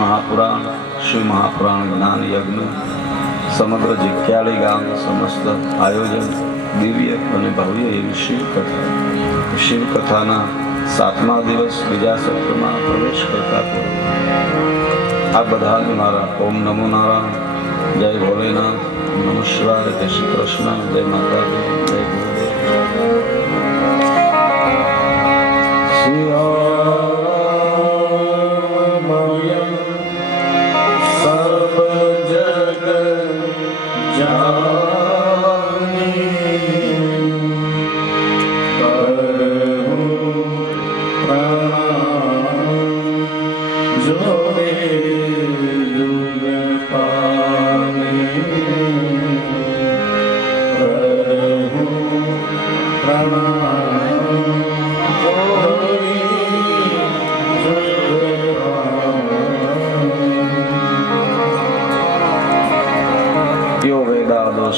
महापुराण शिव महापुराण ज्ञान यज्ञ समग्र जिज्ञाली गाम समस्त आयोजन दिव्य અને ભવ્ય એવી શિવકથાના 7મા દિવસ બીજા સત્રમાં પ્રવેશ કરતા પૂર્વે આ બધાને મારા ઓમ નમો નારાયણ, જય ભોલેનાથ, નમઃ શિવાય, જય શ્રી કૃષ્ણ, જય માતાજી, જય ગુરુદેવ.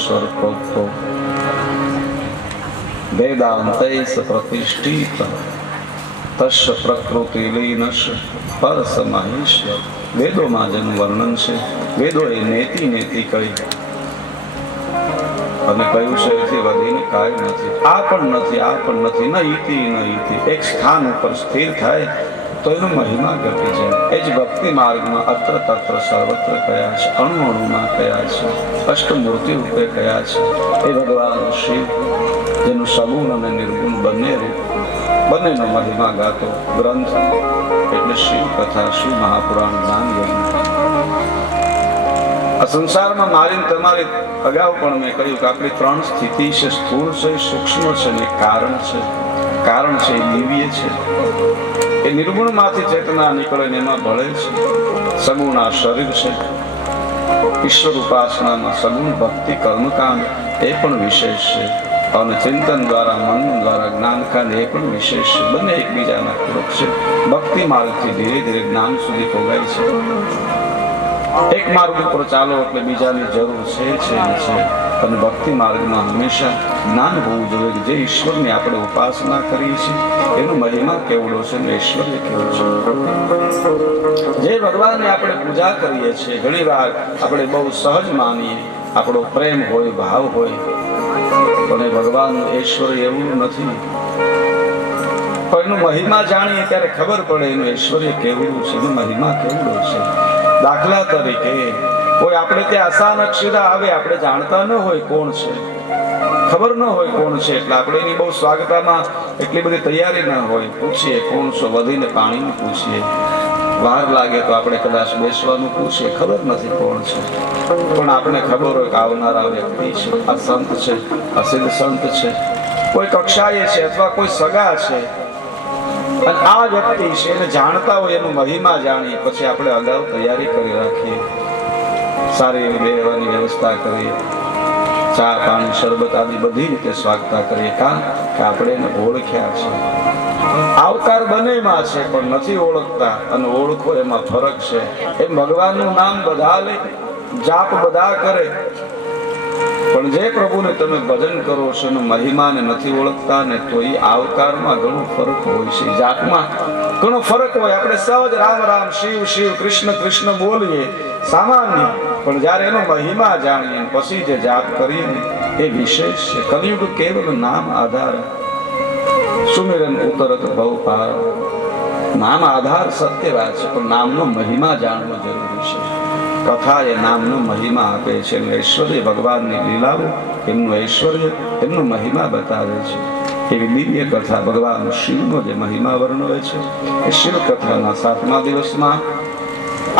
સ્વરૂપો વેદાંતૈ પ્રતિષ્ઠિત તસ્ય પ્રકૃતિ લીનશ પરસ મહેશ્વર. વેદોમાં જેનું વર્ણન છે, વેદોએ નેતિ નેતિ કહી અને કહ્યું છે એથી વધીને કાંઈ નથી, આ પણ નથી, આ પણ નથી, ન ઇતિ ન ઇતિ. એક સ્થાન ઉપર સ્થિર થાય તો એનો મહિમા ઘટી જાય. એ જ ભક્તિ માર્ગમાં અત્ર તત્ર સર્વત્ર કયા છે, અણુ અણુમાં કયા છે, અષ્ટમૂર્તિ રૂપે કયા છે. એ ભગવાન શિવ જેનું સગુણ અને નિર્ગુણ બંને રૂપ, બંનેનો મહિમા ગાતો ગ્રંથ એટલે શિવ કથા, શિવ મહાપુરાણ જ્ઞાન યજ્ઞ. આ સંસારમાં મારી તમારી અગાઉ પણ મેં કહ્યું કે આપણી 3 સ્થિતિ છે, સ્થૂળ છે, સૂક્ષ્મ છે અને કારણ છે. કારણ છે એ દિવ્ય છે, એ નિર્ગુણ માંથી ચેતના નીકળે ને એમાં ભળે છે. સગુણ આ શરીર છે. ઈશ્વર ઉપાસનામાં સગુણ ભક્તિ કર્મકાંડ એ પણ વિશેષ છે અને ચિંતન દ્વારા, મન દ્વારા જ્ઞાનકાંડ એ પણ વિશેષ છે. બંને એકબીજાના પૂરક છે. ભક્તિ માર્ગથી ધીરે ધીરે જ્ઞાન સુધી પહોંચાય છે. એક માર્ગ ઉપર ચાલો એટલે બીજાની જરૂર છે અને ભક્તિ માર્ગમાં હંમેશા જ્ઞાન હોવું જોઈએ કે જે ઈશ્વરની આપણે ઉપાસના કરીએ છીએ એનો મહિમા કેવડો છે અને ઐશ્વર્ય કેવું છે. જે ભગવાનની આપણે પૂજા કરીએ છીએ ઘણી વાર આપણે બહુ સહજ માનીએ, આપણો પ્રેમ હોય, ભાવ હોય, પણ એ ભગવાનનું ઐશ્વર્ય એવું નથી. પણ એનો મહિમા જાણીએ ત્યારે ખબર પડે એનું ઐશ્વર્ય કેવડું છે, એનો મહિમા કેવડો છે. દાખલા તરીકે કોઈ આપણે ત્યાં અચાનક સીધા આવે, આપણે જાણતા ન હોય કોણ છે, ખબર ન હોય કોણ છે, એટલે આપણે એની બહુ સ્વાગતામાં એટલી બધી તૈયારી ન હોય. પૂછીએ કોણ છો, વધીને પાણીનું પૂછીએ, વાર લાગે તો આપણે કદાચ બેસવાનું પૂછીએ, ખબર નથી કોણ છે. પણ આપણે ખબર હોય કે આવનારા વ્યક્તિ છે, આ સંત છે, આ સિદ્ધ સંત છે, કોઈ કક્ષાએ છે અથવા કોઈ સગા છે અને આ વ્યક્તિ છે એને જાણતા હોય, એનો મહિમા જાણીએ પછી આપણે અગાઉ તૈયારી કરી રાખીએ, સારી એવી રહેવાની વ્યવસ્થા કરીએ, ચા પાણી શરબત આદિ બધી રીતે સ્વાગતા કરીએ. કારણ કે આપણે એને ઓળખ્યા છે. આવકાર બંનેમાં છે પણ નથી ઓળખતા અને ઓળખો એમાં ફરક છે. એમ ભગવાનનું નામ બધા લે, જાપ બધા કરે, પણ જે પ્રભુને તમે ભજન કરો છો એનો મહિમાને નથી ઓળખતા ને તો એ આવકારમાં ઘણો ફરક હોય છે, જાતમાં ઘણો ફરક હોય. આપણે સહજ રામ રામ, શિવ શિવ, કૃષ્ણ કૃષ્ણ બોલીએ સામાન્ય, પણ જ્યારે એનો મહિમા જાણીએ પછી જે જાપ કરીએ એ વિશેષ છે. કલિયુગ કેવલ નામ આધાર, સુમિરન ઉતરત ભવ પાર. નામ આધાર સત્ય વાત છે, પણ નામનો મહિમા જાણવો જરૂરી છે. કથા એ નામનો મહિમા આપે છે. ઐશ્વર્ય ભગવાનની લીલાઓ, એમનું ઐશ્વર્ય, એમનો મહિમા બતાવે છે. એવી દિવ્ય કથા ભગવાન શિવનો જે મહિમા વર્ણવે છે એ શિવ કથાના 7મા દિવસમાં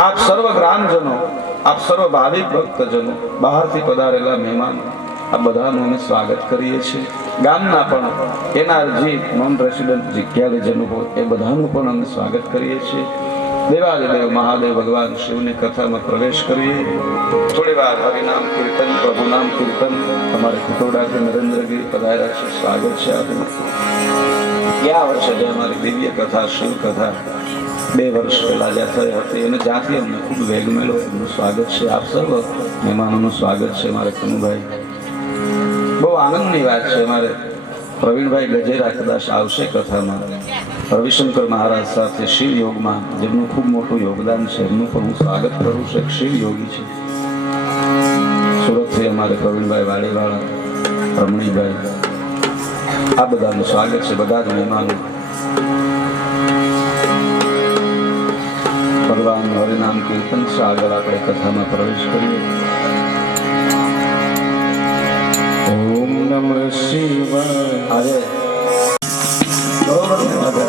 આપ સર્વ ગ્રામજનો, આપ સર્વ ભાવિક ભક્તજનો, બહારથી પધારેલા મહેમાનો, આ બધાનું અમે સ્વાગત કરીએ છીએ. ગામના પણ એનઆરજી નોન રેસિડેન્ટ જગ્યાજનો હોય એ બધાનું પણ અમે સ્વાગત કરીએ છીએ. દેવાદેવ મહાદેવ ભગવાન શિવની કથામાં પ્રવેશ કરીએ. થોડી વાર હરિનામ કીર્તન, પ્રભુ નામ કીર્તન. તમારે ખુટોડાથી નરેન્દ્રગીરી પધાર્યા છે, સ્વાગત છે આપનું. ગયા વર્ષે જે અમારી દિવ્ય કથા શિવ કથા 2 વર્ષ પહેલા જ્યાં થઈ હતી અને જ્યાંથી અમને ખૂબ વેગ મળ્યો, એમનું સ્વાગત છે. આપ સર્વ મહેમાનોનું સ્વાગત છે. મારે કનુભાઈ, બહુ આનંદની વાત છે. મારે પ્રવીણભાઈ ગજેરા કદાચ આવશે કથામાં, રવિશંકર મહારાજ સાથે શિવ યોગમાં જેમનું ખૂબ મોટું યોગદાન છે એમનું પણ હું સ્વાગત કરું છું. એક શિવ યોગી છે સુરતથી અમારે પ્રવીણભાઈ વાડીવાળા, રમણીભાઈ, આ બધાનું સ્વાગત છે. બધા જ મહેમાનો ભગવાન હરિનામ કીર્તન છે. આગળ આપણે કથામાં પ્રવેશ કરીએ. ઓમ નમઃ શિવાય. આજે બરોબર ને?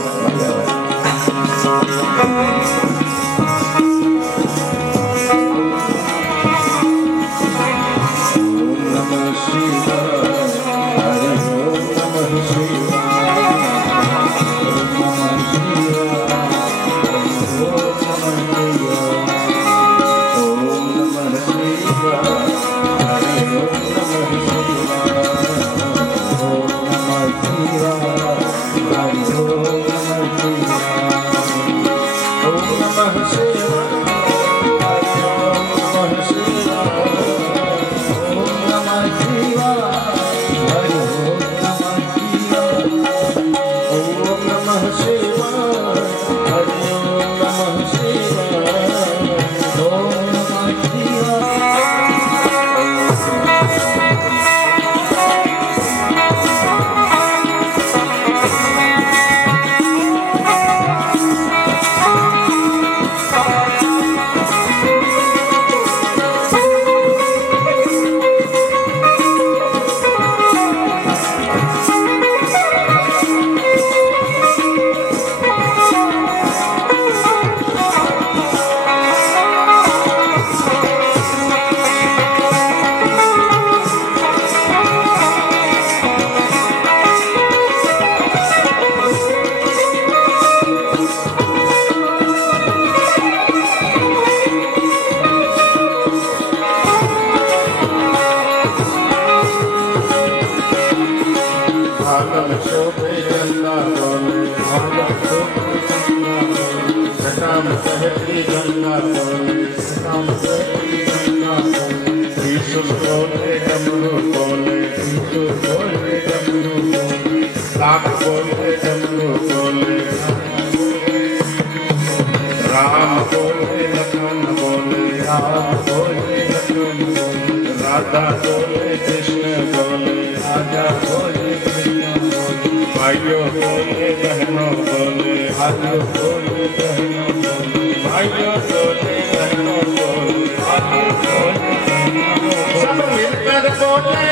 राधा बोले कृष्ण बोले राजा बोले कृष्ण बोले भाइयों बोले बहनों बोले भाइयों बोले बहनों बोले भाइयों बोले बहनों बोले भाइयों बोले बहनों बोले सब मिलकर बोले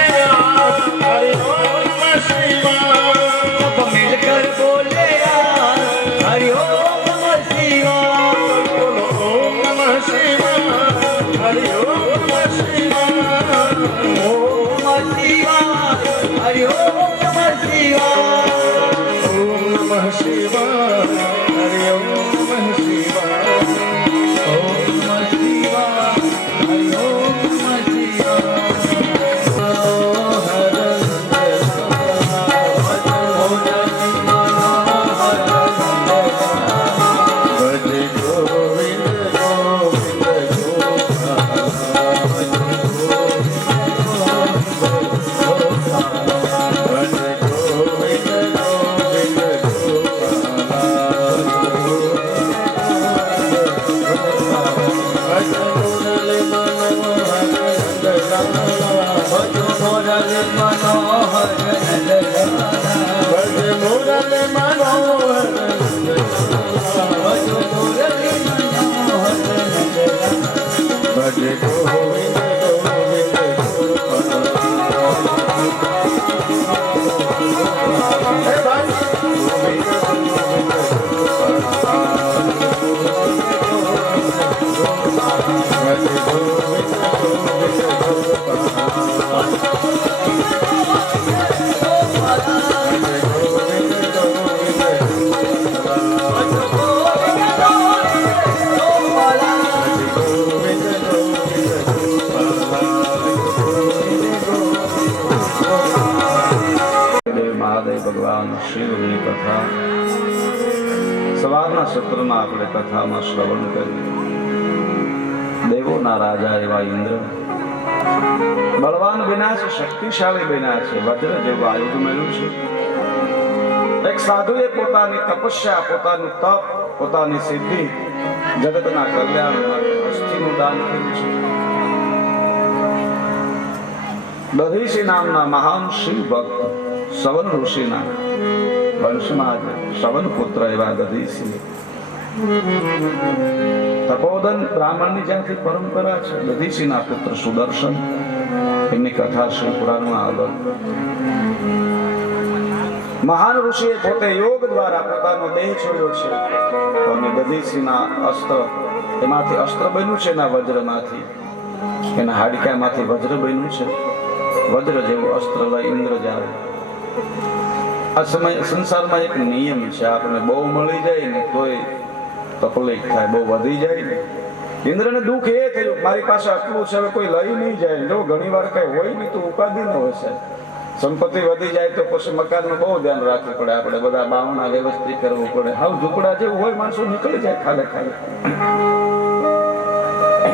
हरि ओम नमः शिवाय सब मिलकर बोले हरि ओम नमः शिवाय बोलो ओम नमः शिवाय हरि ओम नमः शिवाय हरि ओम नमः शिवाय ओम नमः शिवाय हरि ओम नमः शिवाय ओम नमः शिवाय हरि ओम नमः શિવની કથા સવારના સત્રમાં આપણે કથામાં શ્રવણ કર્યું. દેવોના રાજા એવા ઇન્દ્ર બળવાન બન્યા છે, શક્તિશાળી બન્યા છે, વજ્ર જેવું આયુધ મળ્યું છે. એક સાધુએ પોતાની તપસ્યા, પોતાનું તપ, પોતાની સિદ્ધિ જગતના કલ્યાણ માટે અસ્થિનું દાન કર્યું છે. દધીસી નામના મહાન શિવ ભક્ત સવન ઋષિના વંશમાં સવન પુત્ર એવા દધીસી તપોદન બ્રાહ્મણની જ્યાંથી પરંપરા છે, દધીસીના પુત્ર સુદર્શન, એમની કથા શિવ પુરાણમાં આગળ. મહાન ઋષિએ પોતે યોગ દ્વારા પોતાનો દેહ છોડ્યો છે અને દધીસીના અસ્ત્ર, એમાંથી અસ્ત્ર બન્યું છે, એના વજ્રમાંથી, એના હાડકામાંથી વજ્ર બન્યું છે. વજ્ર જેવું અસ્ત્ર લઈ ઇન્દ્ર જાય. આ સમય સંસારમાં એક નિયમ છે, આપણે બહુ મળી જાય ને તોય તકલીફ થાય, બહુ વધી જાય ને. ઇન્દ્રને દુઃખ એ થયું, મારી પાસે આટલું છે, હવે કોઈ લઈ નહીં જાય. જો ઘણી વાર કઈ હોય નહીં તો ઉપાધિ ન હોય છે. સંપત્તિ વધી જાય તો પછી મકાનનું બહુ ધ્યાન રાખવું પડે, આપણે બધા બાવણા વ્યવસ્થિત કરવું પડે. હાવ ઝૂંપડા જેવું હોય, માણસો નીકળી જાય ખાલે ખાલે.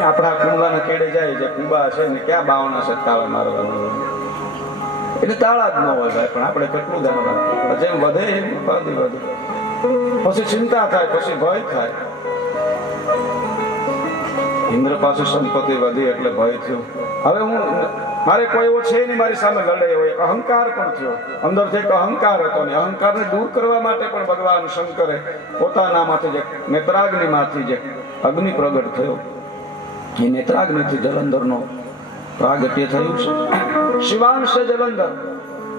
આપણા કુંડાના કેડે જાય, જે કુંબા છે ને ક્યાં બાવણા છે તાળા મારવાનું, એટલે તાળા જ ન હોય ભાઈ. પણ આપણે કેટલું ધ્યાન રાખવું પડે, જેમ વધે એમ ઉપાધિ વધે, પછી ચિંતા થાય, પછી ભય થાય. ઇન્દ્ર પાસે સંપત્તિ વધી એટલે ભય થયો. હવે મારે કોઈ એવો છે નહીં મારી સામે લડે એવો. એક અહંકાર પણ થયો, અંદરથી એક અહંકાર હતો ને અહંકારને દૂર કરવા માટે પણ ભગવાન શંકરે પોતાનામાંથી જે નેત્રાગ્નિમાંથી જે અગ્નિ પ્રગટ થયો, એ નેત્રાગ્નિથી જલંધરનો પ્રાગટ્ય થયું છે. શિવાંશ જલંધર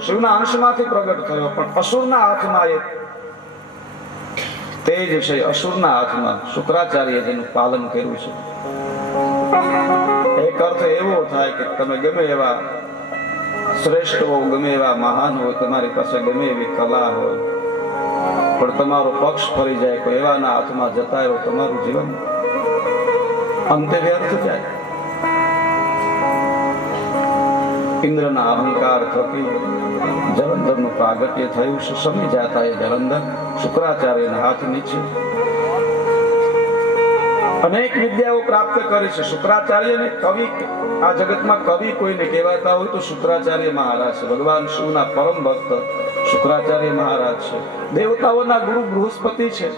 શિવના અંશમાંથી પ્રગટ થયો, પણ અસુરના હાથમાં એ તેજ છે, અસુરના હાથમાં શુક્રાચાર્ય જેનું પાલન કર્યું છે. એક અર્થ એવો થાય કે તમે ગમે એવા શ્રેષ્ઠ હો, ગમે એવા મહાન હોય, તમારી પાસે ગમે એવી કલા હોય, પણ તમારો પક્ષ ફરી જાય, કોઈ એવાના હાથમાં જતા રહ્યો, તમારું જીવન અંતે વ્યર્થ જાય. ઇન્દ્રના અહંકાર થકી જલંધરનું પ્રાગટ્ય થયું છે. સમી જાતા એ જલંધર શુક્રાચાર્યના હાથ નીચે અનેક વિદ્યાઓ પ્રાપ્ત કરી છે. શુક્રાચાર્યને કવિ, આ જગતમાં કવિ કોઈને કહેવાતા હોય તો શુક્રાચાર્ય મહારાજ છે. ભગવાન શિવના પરમ ભક્ત શુક્રાચાર્ય મહારાજ છે. દેવતાઓના ગુરુ બૃહસ્પતિ છે,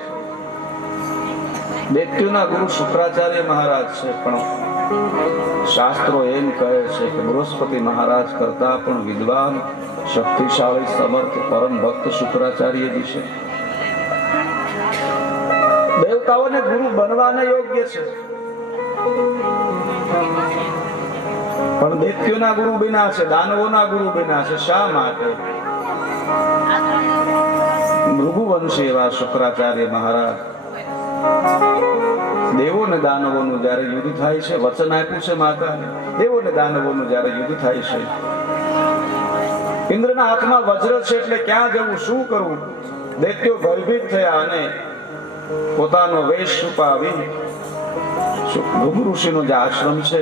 દૈત્યોના ગુરુ શુક્રાચાર્ય મહારાજ છે. પણ શાસ્ત્રો એમ કહે છે કે બૃહસ્પતિ મહારાજ કરતા પણ વિદ્વાન, શક્તિશાળી, સમર્થ, પરમ ભક્ત શુક્રાચાર્યજી છે. દેવતાઓને ગુરુ બનવાને યોગ્ય છે, પણ દૈત્યોના ગુરુ બન્યા છે, દાનવોના ગુરુ બન્યા છે. શા માટે? ભૃગુવંશી એવા શુક્રાચાર્ય મહારાજ દેવો ને દાનવોનું જયારે યુદ્ધ થાય છે, વચન આપ્યું છે માતા, દેવો ને દાનવોનું જયારે યુદ્ધ થાય છે, ઇન્દ્રના હાથમાં વજ્ર છે, એટલે ક્યાં જવું, શું કરવું? દૈત્યો ભયભીત થયા અને પોતાનો વેશ છુપાવી ભૃગુ ઋષિનો જે આશ્રમ છે,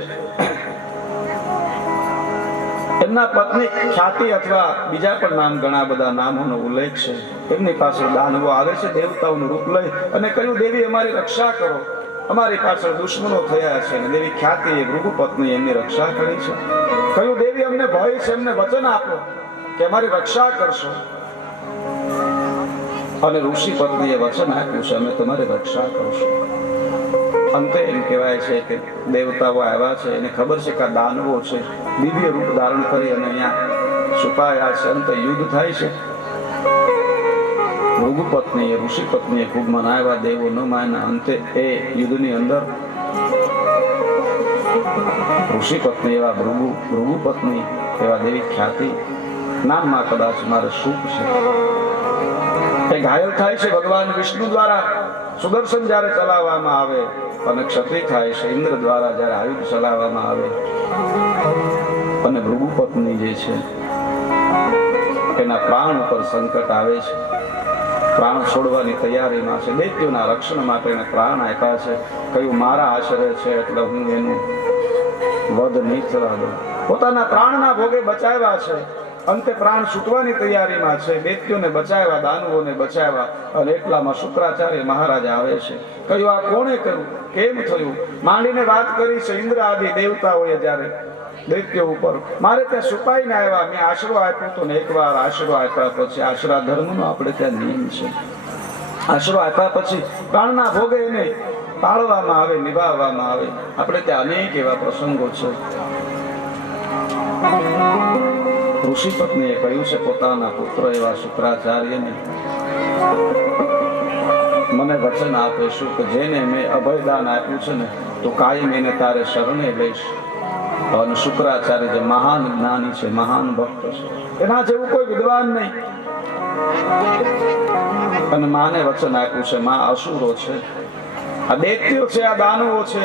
એમના પત્ની ખ્યાતિ અથવા બીજા પણ નામ, ઘણા બધા નામોનો ઉલ્લેખ છે, એમની પાસે દાનવો આવે છે દેવતાઓનું રૂપ લઈ અને કહ્યું, દેવી અમારી રક્ષા કરો, અમારી પાછળ દુશ્મનો થયા છે. અને દેવી ખ્યાતિએ ભૃગુ પત્ની એમની રક્ષા કરી છે. કહ્યું, દેવી અમને ભય છે, એમને વચન આપો કે અમારી રક્ષા કરશો. અને ઋષિ પત્નીએ વચન આપ્યું છે, અમે તમારી રક્ષા કરશું. અંતે એમ કહેવાય છે કે દેવતાઓ આવ્યા છે, એને ખબર છે કે આ દાનવો છે, દિવ્ય રૂપ ધારણ કરી અને અહીંયા છુપાયા છે. અંતે યુદ્ધ થાય છે. ભૃગુ પત્નીએ, ઋષિ પત્નીએ ખૂબ મનાવ્યા, દેવો ન માન્યા. અંતે એ યુદ્ધની અંદર ઋષિ પત્ની એવા ભૃગુ પત્ની એવા દેવી ખ્યાતિ, નામમાં કદાચ મારે સુખ છે, એ ઘાયલ થાય છે. ભગવાન વિષ્ણુ દ્વારા સુદર્શન જ્યારે ચલાવવામાં આવે અને ક્ષતિ થાય છે, ઇન્દ્ર દ્વારા જ્યારે આયુધ ચલાવવામાં આવે અને ભૃગુ પત્ની જે છે એના પ્રાણ ઉપર સંકટ આવે છે, પ્રાણ છોડવાની તૈયારીમાં છે. દૈત્યોના રક્ષણ માટે એને પ્રાણ આપ્યા છે. કહ્યું, મારા આશરે છે એટલે હું એનું વધ નહીં થવા દઉં. પોતાના પ્રાણના ભોગે બચાવ્યા છે, અંતે પ્રાણ છૂટવાની તૈયારીમાં છે. દૈત્યોને બચાવ્યા, દાનવોને બચાવ્યા, અને એટલામાં શુક્રાચાર્ય મહારાજ આવે છે. કહ્યું આ કોણે કર્યું, કેમ થયું, માંડીને વાત કરી છે. ઇન્દ્ર આદિ દેવતાઓએ જ્યારે દૈત્યો ઉપર મારે ત્યાં છુપાઈને આવ્યા, મેં આશરો આપ્યો તો ને એકવાર આશરો આપ્યા પછી આશરા ધર્મનો આપણે ત્યાં નિયમ છે. આશરો આપ્યા પછી પ્રાણના ભોગે એને પાળવામાં આવે, નિભાવવામાં આવે. આપણે ત્યાં અનેક એવા પ્રસંગો છે. ઋષિ પત્નીએ કહ્યું છે પોતાના પુત્ર એવા શુક્રાચાર્યને, મને વચન આપીશું કે જેને મેં અભયદાન આપ્યું છે ને તો કાયમ એને તારે શરણે લઈશ. અને શુક્રાચાર્ય જે મહાન જ્ઞાની છે, મહાન ભક્ત છે, એના જેવું કોઈ વિદ્વાન નહીં. અને માને વચન આપ્યું છે, માં અસુરો છે, આ દૈત્યો છે, આ દાનવો છે,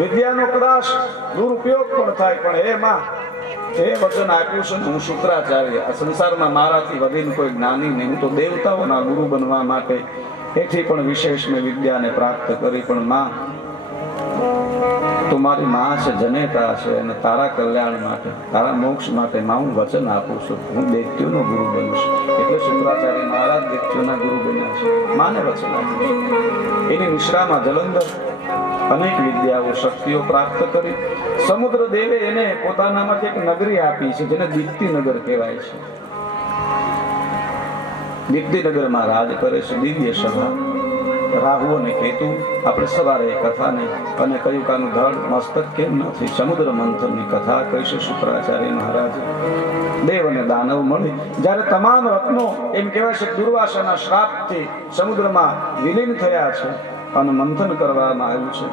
વિદ્યાનો કદાચ દુરુપયોગ પણ થાય, પણ હે માં એ વચન આપ્યું છે. હું શુક્રાચાર્ય આ સંસારમાં મારાથી વધીને કોઈ જ્ઞાની નહીં. હું તો દેવતાઓના ગુરુ બનવા માટે એથી પણ વિશેષ મેં વિદ્યાને પ્રાપ્ત કરી. પણ માં તો મારી માં છે, જનેતા છે, અને તારા કલ્યાણ માટે, તારા મોક્ષ માટે માં હું વચન આપું છું, હું દૈત્યોનો ગુરુ બનીશ. એટલે શુક્રાચાર્ય મહારાજ દૈત્યોના ગુરુ બન્યા છે. માને વચન આપ્યું. એની નિશ્રામાં જલંધર અનેક વિદ્યાઓ, શક્તિઓ પ્રાપ્ત કરી. સમુદ્ર દેવે એને પોતાના માટે એક નગરી આપી છે જેને દીપ્તિનગર કહેવાય છે. દીપ્તિનગરમાં રાજ કરે છે દિવ્ય સભા. રાહુ અને કેતુ, આપણે સવારે એ કથાને અને કયું કાનું ધડ મસ્તક કેમ નથી, સમુદ્ર મંથનની કથા કહીશું. શુક્રાચાર્ય મહારાજ દેવ અને દાનવ મળી જ્યારે તમામ રત્નો એમ કહેવાય છે દુર્વાસાના શ્રાપથી સમુદ્રમાં વિલીન થયા છે અને મંથન કરવામાં આવ્યું છે.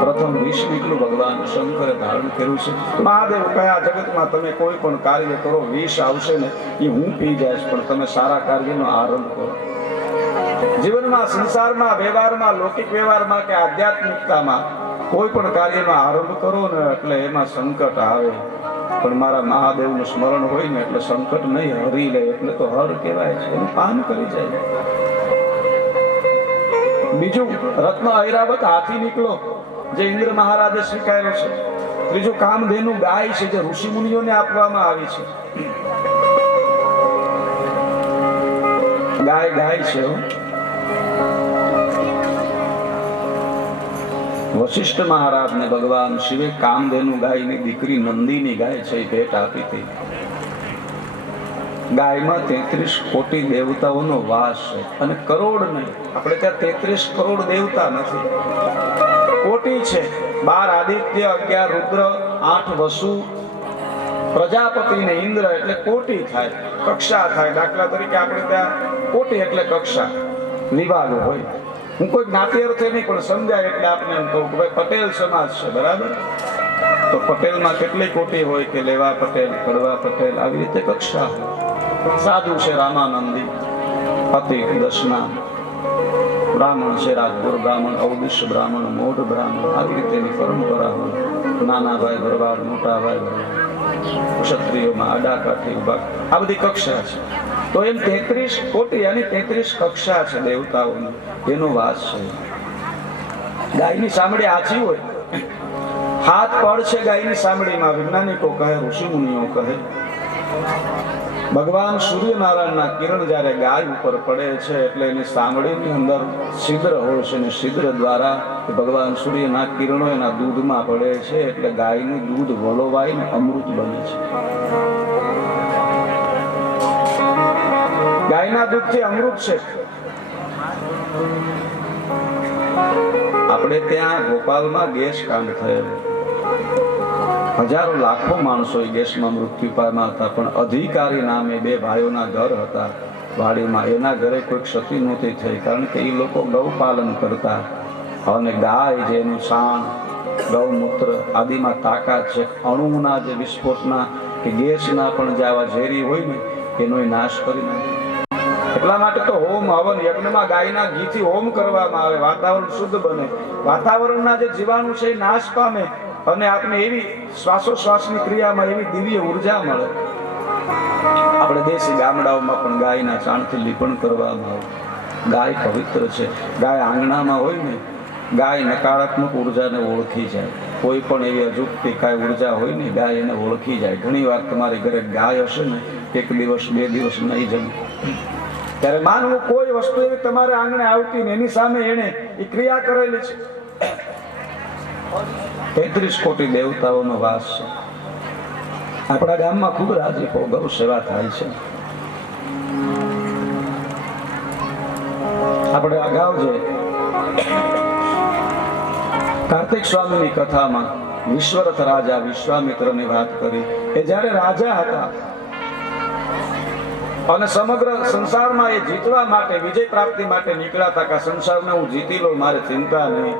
પ્રથમ વિષ નીકળું ભગવાન શંકરે ધારણ કર્યું છે. મહાદેવ કયા જગતમાં તમે કોઈ પણ કાર્ય કરો, વિષ આવશે ને એ હું પી જઈશ, પણ તમે સારા કાર્યનો આરંભ કરો. જીવનમાં, સંસારમાં, વ્યવહારમાં, લૌકિક વ્યવહારમાં કે આધ્યાત્મિકતામાં કોઈ પણ કાર્યનો આરંભ કરો ને એટલે એમાં સંકટ આવે, પણ મારા મહાદેવનું સ્મરણ હોય ને એટલે સંકટ નહીં, હરી લે એટલે તો હર કહેવાય છે, એનું પાન કરી જાય. બીજું રત્ન ઐરાવત હાથી નીકળો જે ઇન્દ્ર મહારાજે સ્વીકાર્યો છે. ત્રીજું કામધેનુ ગાય છે જે ઋષિ મુનિઓને આપવામાં આવી છે. ગાય ગાય છે. વશિષ્ઠ મહારાજને ભગવાન શિવે કામધેનુ ગાયની દીકરી નંદીની ગાય છે એ ભેટ આપી હતી. ગાયમાં 33 કોટી દેવતાઓનો વાસ છે, અને કરોડ નહીં. આપણે ત્યાં 33 કરોડ દેવતા નથી, કોટી છે. 12 આદિત્ય, 11 રુદ્ર, 8 વસુ, પ્રજાપતિ ને ઇન્દ્ર એટલે કોટી થાય, કક્ષા થાય. દાખલા તરીકે આપણે ત્યાં કોટી એટલે કક્ષા, વિભાગ હોય. હું કોઈ જ્ઞાતિ અર્થે નહીં પણ સમજાય એટલે આપણે એમ કહું કે પટેલ સમાજ છે, બરાબર? તો પટેલમાં કેટલી કોટી હોય કે લેવા પટેલ, કડવા પટેલ, આવી રીતે કક્ષા હોય. સાધુ છે રામાનંદી, પતિક, દશના, બ્રાહ્મણ છે રાજપુર બ્રાહ્મણ, ઔદિશ્ય બ્રાહ્મણ, મોઢ બ્રાહ્મણ, આવી રીતે એની પરંપરા હોય. નાના ભાઈ ભરવાડ, મોટા ભાઈ ભરવાડ, ક્ષત્રિયોમાં આડા કાઠી ઉભા, આ બધી કક્ષા છે. તો એમ 33 કોટી અને 33 કક્ષા છે દેવતાઓની, એનો વાસ છે. ગાયની સાંભળી આછી હોય, હાથ પડ છે ગાયની સાંભળીમાં, વૈજ્ઞાનિકો કહે, ઋષિ મુનિઓ કહે. ભગવાન સૂર્યનારાયણના કિરણ જ્યારે ગાય ઉપર પડે છે એટલે એની સાંભળીની અંદર છિદ્ર હોય છે, અને છિદ્ર દ્વારા ભગવાન સૂર્યના કિરણો એના દૂધમાં પડે છે એટલે ગાયનું દૂધ વલોવાઈને અમૃત બને છે. ગાયના દૂધથી અમૃત છે. આપણે ત્યાં ગોપાલમાં ગેસ કાંડ થયેલો, હજારો લાખો માણસો ગેસમાં મૃત્યુ પામ્યા હતા, પણ અધિકારી નામે 2 ભાઈઓના ઘર હતા વાડીમાં. એના ઘરે કોઈ ક્ષતિ નહોતી થઈ, કારણ કે એ લોકો ગૌપાલન કરતા, અને ગાય જેનું છાણ, ગૌમૂત્ર આદિમાં તાકાત છે. અણુના જે વિસ્ફોટના કે ગેસના પણ જે આવા ઝેરી હોય ને એનો નાશ કરી નાખે. એટલા માટે તો હોમ હવન યજ્ઞમાં ગાયના ઘીથી હોમ કરવામાં આવે, વાતાવરણ શુદ્ધ બને, વાતાવરણના જે જીવાણુ છે એ નાશ પામે, અને આપણે એવી શ્વાસોશ્વાસની ક્રિયામાં એવી દિવ્ય ઉર્જા મળે. આપણે દેશી ગામડાઓમાં પણ ગાયના ચાણથી લીપણ કરવામાં આવે. ગાય પવિત્ર છે. ગાય આંગણામાં હોય ને, ગાય નકારાત્મક ઉર્જાને ઓળખી જાય. કોઈ પણ એવી અજુગતી કાંઈ ઉર્જા હોય ને ગાય એને ઓળખી જાય. ઘણી વાર તમારી ઘરે ગાય હશે ને, 1 દિવસ 2 દિવસ નહીં જમે, ત્યારે માનવું કોઈ વસ્તુ એવી તમારે આંગણે આવતી ને એની સામે એને એ ક્રિયા કરેલી છે. 33 કોટી દેવતાઓનો વાસ છે. આપણા ગામમાં ખૂબ રાજીપો ગૌ સેવા થાય છે. આપણે અગાઉ જે કાર્તિક સ્વામીની કથામાં વિશ્વરથ રાજા વિશ્વામિત્રની વાત કરી, એ જ્યારે રાજા હતા અને સમગ્ર સંસારમાં એ જીતવા માટે, વિજય પ્રાપ્તિ માટે નીકળ્યા હતા કે સંસારને હું જીતી લઉં, મારે ચિંતા નહીં.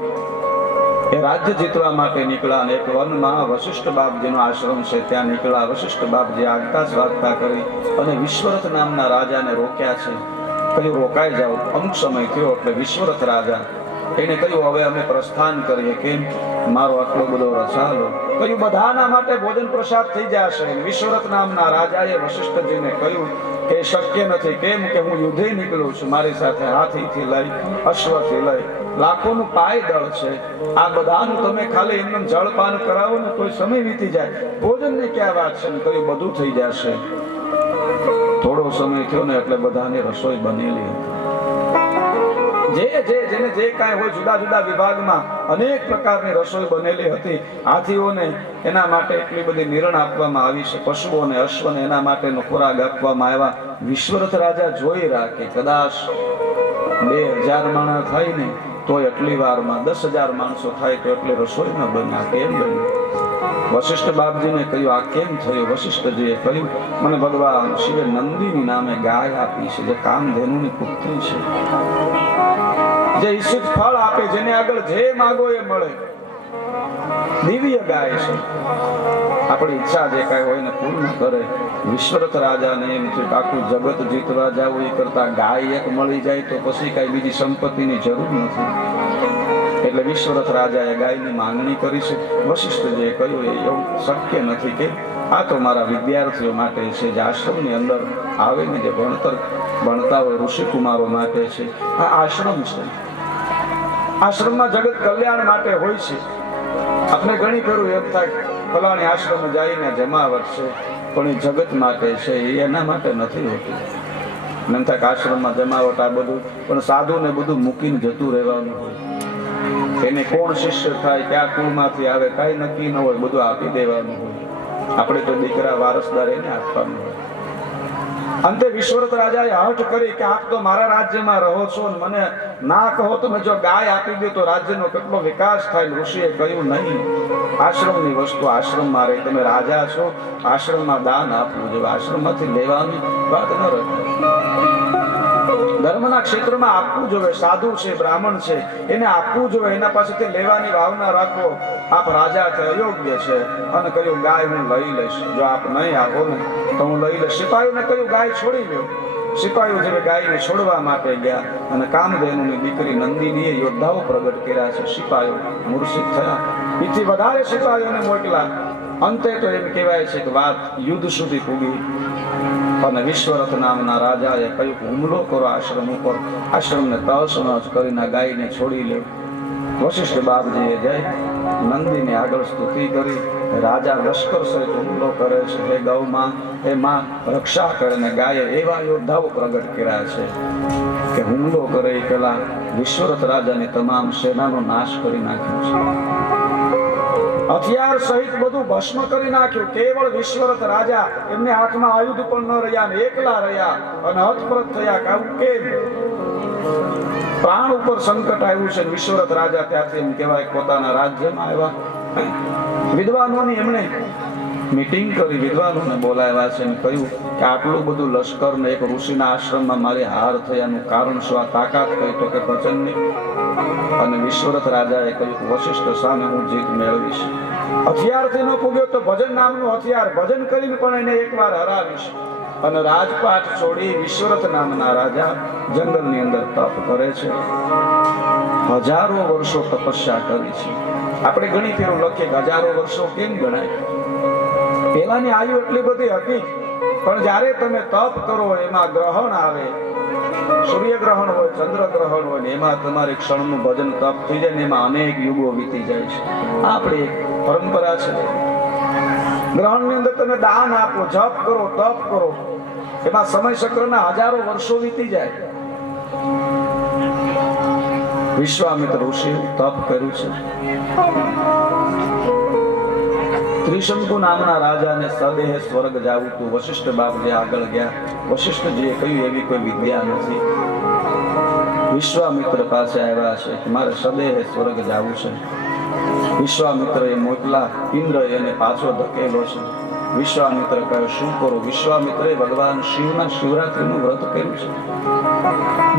એ રાજ્ય જીતવા માટે નીકળ્યા અને એક વનમાં વશિષ્ઠ બાપજીનો આશ્રમ છે, ત્યાં નીકળ્યા. વશિષ્ઠ બાપજી આગતા સ્વાગતા કરી અને વિશ્વરથ નામના રાજાને રોક્યા છે. કહ્યું રોકાઈ જાઓ. અમુક સમય થયો એટલે વિશ્વરથ રાજા એને કહ્યું હવે અમે પ્રસ્થાન કરીએ. કેમ? મારો આટલો બધો રસાલો. કહ્યું બધાના માટે ભોજન પ્રસાદ થઈ જશે. વિશ્વરથ નામના રાજાએ વશિષ્ઠજીને કહ્યું કે શક્ય નથી. કેમ કે હું યુદ્ધે નીકળું છું, મારી સાથે હાથીથી લઈ અશ્વથી લઈ લાખોનું પાય દળ છે. આ બધાનું તમે ખાલી એમને જળપાન કરાવો ને કોઈ સમય વીતી જાય, ભોજનની ક્યાં વાત છે? કહ્યું બધું થઈ જશે. થોડો સમય થયો ને એટલે બધાની રસોઈ બનેલી હતી. જેને જે કાંઈ હોય જુદા જુદા વિભાગમાં અનેક પ્રકારની રસોઈ બનેલી હતી. હાથીઓને એના માટે એટલી બધી નિરણ આપવામાં આવી છે, પશુઓને અશ્વને એના માટેનો ખોરાક આપવામાં આવ્યા. વિશ્વરથ રાજા જોઈ રહ્યા કે કદાચ 2000 માણસ થાય ને તો એટલી વારમાં 10,000 માણસો થાય તો એટલી રસોઈ ન બન્યા. કેમ બન્યું? વશિષ્ઠ બાપજીને કહ્યું આ કેમ થયું? વશિષ્ઠજીએ કહ્યું મને ભગવાન શિવે નંદીની નામે ગાય આપી છે, જે કામધેનુની પુત્રી છે, જે ઈચ્છિત ફળ આપે, જેને આગળ જે માગો એ મળે. દિવ્ય ગાય છે. આપણી ઈચ્છા જે કાંઈ હોય ને પૂર્ણ કરે. વિશ્વરથ રાજાને એમ છે કે આખું જગત જીતવા જવું એ કરતા ગાય એક મળી જાય તો પછી કાંઈ બીજી સંપત્તિની જરૂર નથી. એટલે વિશ્વરથ રાજાએ ગાયની માંગણી કરી છે. વશિષ્ઠજીએ કહ્યું એવું શક્ય નથી. કે આ તો મારા વિદ્યાર્થીઓ માટે છે, જે આશ્રમની અંદર આવે ને જે ભણતા હોય ઋષિકુમારો માટે છે. આ આશ્રમ છે. આશ્રમમાં જગત કલ્યાણ માટે હોય છે. આપણે ઘણી ફેરું એમ થાય ફલાણી આશ્રમ જઈને જમાવટ છે, પણ એ જગત માટે છે, એના માટે નથી હોતું. એમ થાય કે આશ્રમમાં જમાવટ આ બધું, પણ સાધુને બધું મૂકીને જતું રહેવાનું હોય. એને કોણ શિષ્ય થાય, ક્યાં કુળમાંથી આવે, કાંઈ નક્કી ન હોય, બધું આપી દેવાનું હોય. આપણે તો દીકરા વારસદાર એને આપવાનું હોય. અંતે વિશ્વરથ રાજાએ હઠ કરી કે આપ તો મારા રાજ્યમાં રહો છો ને મને ના કહો તો જો ગાય આપી દે તો રાજ્યનો કેટલો વિકાસ થાય. ઋષિએ કહ્યું નહીં, આશ્રમની વસ્તુ આશ્રમમાં રહે. તમે રાજા છો, આશ્રમમાં દાન આપવું જોઈએ. આશ્રમમાંથી લેવાની વાત ન રહે. ધર્મના ક્ષેત્રમાં આપવું જોઈએ. સાધુ છે, બ્રાહ્મણ છે, એને આપવું જોઈએ. એના પાસેથી લેવાની ભાવના રાખો. આપ રાજા છે, અયોગ્ય છે. અને કહ્યું ગાય હું લઈ લઈશ, જો આપ નહીં આપો ને તો હું લઈ લઈશ. સિપાહીઓને કહ્યું ગાય છોડી લો. સિપાહીઓ જે ગાયને છોડવા માટે ગયા અને કામધેનુની દીકરી નંદિનીએ યોદ્ધાઓ પ્રગટ કર્યા છે. સિપાહીઓ મૂર્છિત થયા. એથી વધારે સિપાહીઓને મોકલા. અંતે તો એમ કહેવાય છે કે વાત યુદ્ધ સુધી પૂગી અને વિશ્વરથ નામના રાજાએ કહ્યું હુમલો કરો આશ્રમ ઉપર. આશ્રમને તહસ-નહસ કરીને ગાયને છોડી લે. વશિષ્ઠ બાપજીએ જઈ નંદીને આગળ સ્તુતિ કરી. રાજા લશ્કર સહિત હુમલો કરે છે. હે ગૌ માં, હે માં, રક્ષા કરીને ગાયે એવા યોદ્ધાઓ પ્રગટ કર્યા છે કે હુમલો કરે એ પેલા વિશ્વરથ રાજાની તમામ સેનાનો નાશ કરી નાખ્યો છે. હથિયાર સહિત બધું ભસ્મ કરી નાખ્યું. કેવળ વિશ્વરથ રાજા, એમને હાથમાં આયુધ પણ ન રહ્યા ને એકલા રહ્યા અને હતપ્રત થયા. આવું કેમ? પ્રાણ ઉપર સંકટ આવ્યું છે. વિશ્વરથ રાજા ત્યાંથી એમ કહેવાય પોતાના રાજ્યમાં આવ્યા. વિદ્વાનોની એમણે મીટિંગ કરી, વિદ્વાનોને બોલાવ્યા છે અને કહ્યું કે આટલું બધું લશ્કર ને એક ઋષિના આશ્રમમાં મારી હાર થયાનું કારણ શું? આ તાકાત કહી તો કે વચનની. અને વિશ્વરથ રાજાએ કહ્યું વશિષ્ઠ સામે હું જીત મેળવીશ. હથિયારથી ન પૂગ્યો તો ભજન નામનું હથિયાર, ભજન કરીને પણ એને એકવાર હરાવીશ. અને રાજપાટ છોડી વિશ્વરથ નામના રાજા જંગલની અંદર તપ કરે છે. હજારો વર્ષો તપસ્યા કરી છે. આપણે ઘણી ફેરો લખીએ કે હજારો વર્ષો કેમ ગણાય? પેલાની આયુ એટલી બધી હતી, પણ જ્યારે તમે તપ કરો એમાં ગ્રહણ આવે સૂર્યગ્રહણ હોય, ચંદ્રગ્રહણ હોય ને એમાં તમારે ક્ષણનું ભજન તપ થઈ જાય ને એમાં અનેક યુગો વીતી જાય છે. આપણી એક પરંપરા છે. ગ્રહણની અંદર તમે દાન આપો, જપ કરો, તપ કરો, એમાં સમય ચક્રના હજારો વર્ષો વીતી જાય. વિશ્વામિત્ર ઋષિ તપ કર્યું છે. ત્રિશંકુ નામના રાજાને સદેહ સ્વર્ગ જાવું હતું. વશિષ્ઠ બાપજી આગળ ગયા. વશિષ્ઠજીએ કહ્યું એવી કોઈ વિદ્યા નથી. વિશ્વામિત્ર પાસે આવ્યા છે કે મારે સદેહ સ્વર્ગ જાવું છે. વિશ્વામિત્રએ મોકલા. ઇન્દ્રએ એને પાછો ધકેલો છે. વિશ્વામિત્ર કહે શું કરો? વિશ્વામિત્રએ ભગવાન શિવના શિવરાત્રીનું વ્રત કર્યું છે.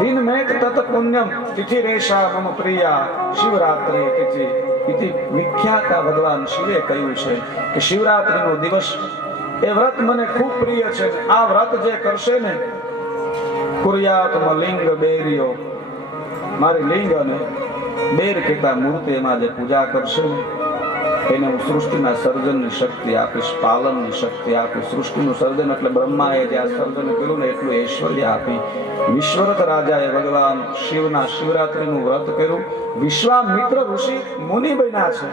દિન મેઘ તત પુણ્યમ તિથિ રેશા મમ પ્રિયા શિવરાત્રી તિથિ ઇતિ વિખ્યાતા. ભગવાન શિવે કહ્યું છે કે શિવરાત્રીનો દિવસ એ વ્રત મને ખૂબ પ્રિય છે. આ વ્રત જે કરશે ને કુર્યાત લિંગ બેરિયો, મારી લિંગ અને બેર કહેતા મૂર્તિ એમાં જે પૂજા કરશે ને એને હું સૃષ્ટિના સર્જનની શક્તિ આપીશ, પાલનની શક્તિ આપીશ. સૃષ્ટિનું સર્જન એટલે બ્રહ્માએ જે આ સર્જન કર્યું ને એટલું ઐશ્વર્ય આપી. વિશ્વરથ રાજાએ ભગવાન શિવના શિવરાત્રીનું વ્રત કર્યું. વિશ્વામિત્ર ઋષિ મુનિ બન્યા છે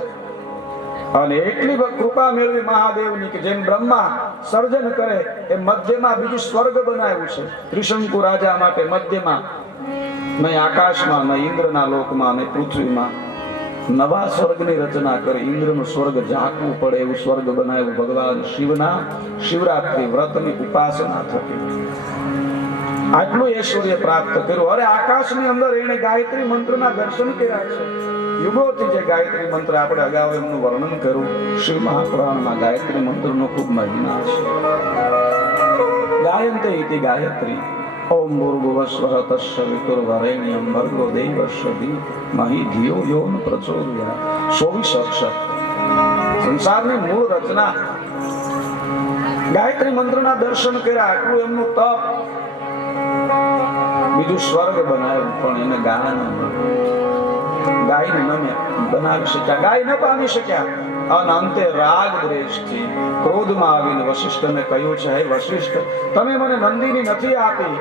અને એટલી કૃપા મેળવી મહાદેવની કે જેમ બ્રહ્મા સર્જન કરે એ મધ્યમાં બીજું સ્વર્ગ બનાવ્યું છે. ત્રિશંકુ રાજા માટે મધ્યમાં નહીં આકાશમાં, નહીં ઇન્દ્રના લોકમાં, નહીં પૃથ્વીમાં નવા સ્વર્ગની રચના કરી. ઇન્દ્રનું સ્વર્ગ ઝાંકવું પડે એવું સ્વર્ગ બનાવ્યું ભગવાન શિવના શિવરાત્રી વ્રતની ઉપાસના થકી. આટલું ઐશ્વર્ય પ્રાપ્ત કર્યું. અરે આકાશની અંદર એને ગાયત્રી મંત્રના દર્શન કર્યા છે. યુગોથી જે ગાયત્રી મંત્ર આપણે અગાઉ એમનું વર્ણન કર્યું. શિવ મહાપુરાણમાં ગાયત્રી મંત્રનો ખૂબ મહિમા છે. ગાયંતે ઇતિ ગાયત્રી ઓમ ભૂર્ભુવસ્વઃ તસ્ય વિતુર્વરેણ્યં ભર્ગો દેવસ્ય ધીમહિ ધિયો યો ન પ્રચોદયાત્. 24 અક્ષર સંસારની મૂળ રચના. ગાયત્રી મંત્રના દર્શન કર્યા. આટલું એમનું તપ. બીજું સ્વર્ગ બનાવ્યું પણ એને ગાય ન બનાવી શક્યા, ગાય ન પામી શક્યા. અને અંતે રાગ દ્વેષથી ક્રોધમાં આવીને વશિષ્ઠને કહ્યું છે હે વશિષ્ઠ, તમે મને નંદીની નથી આપી.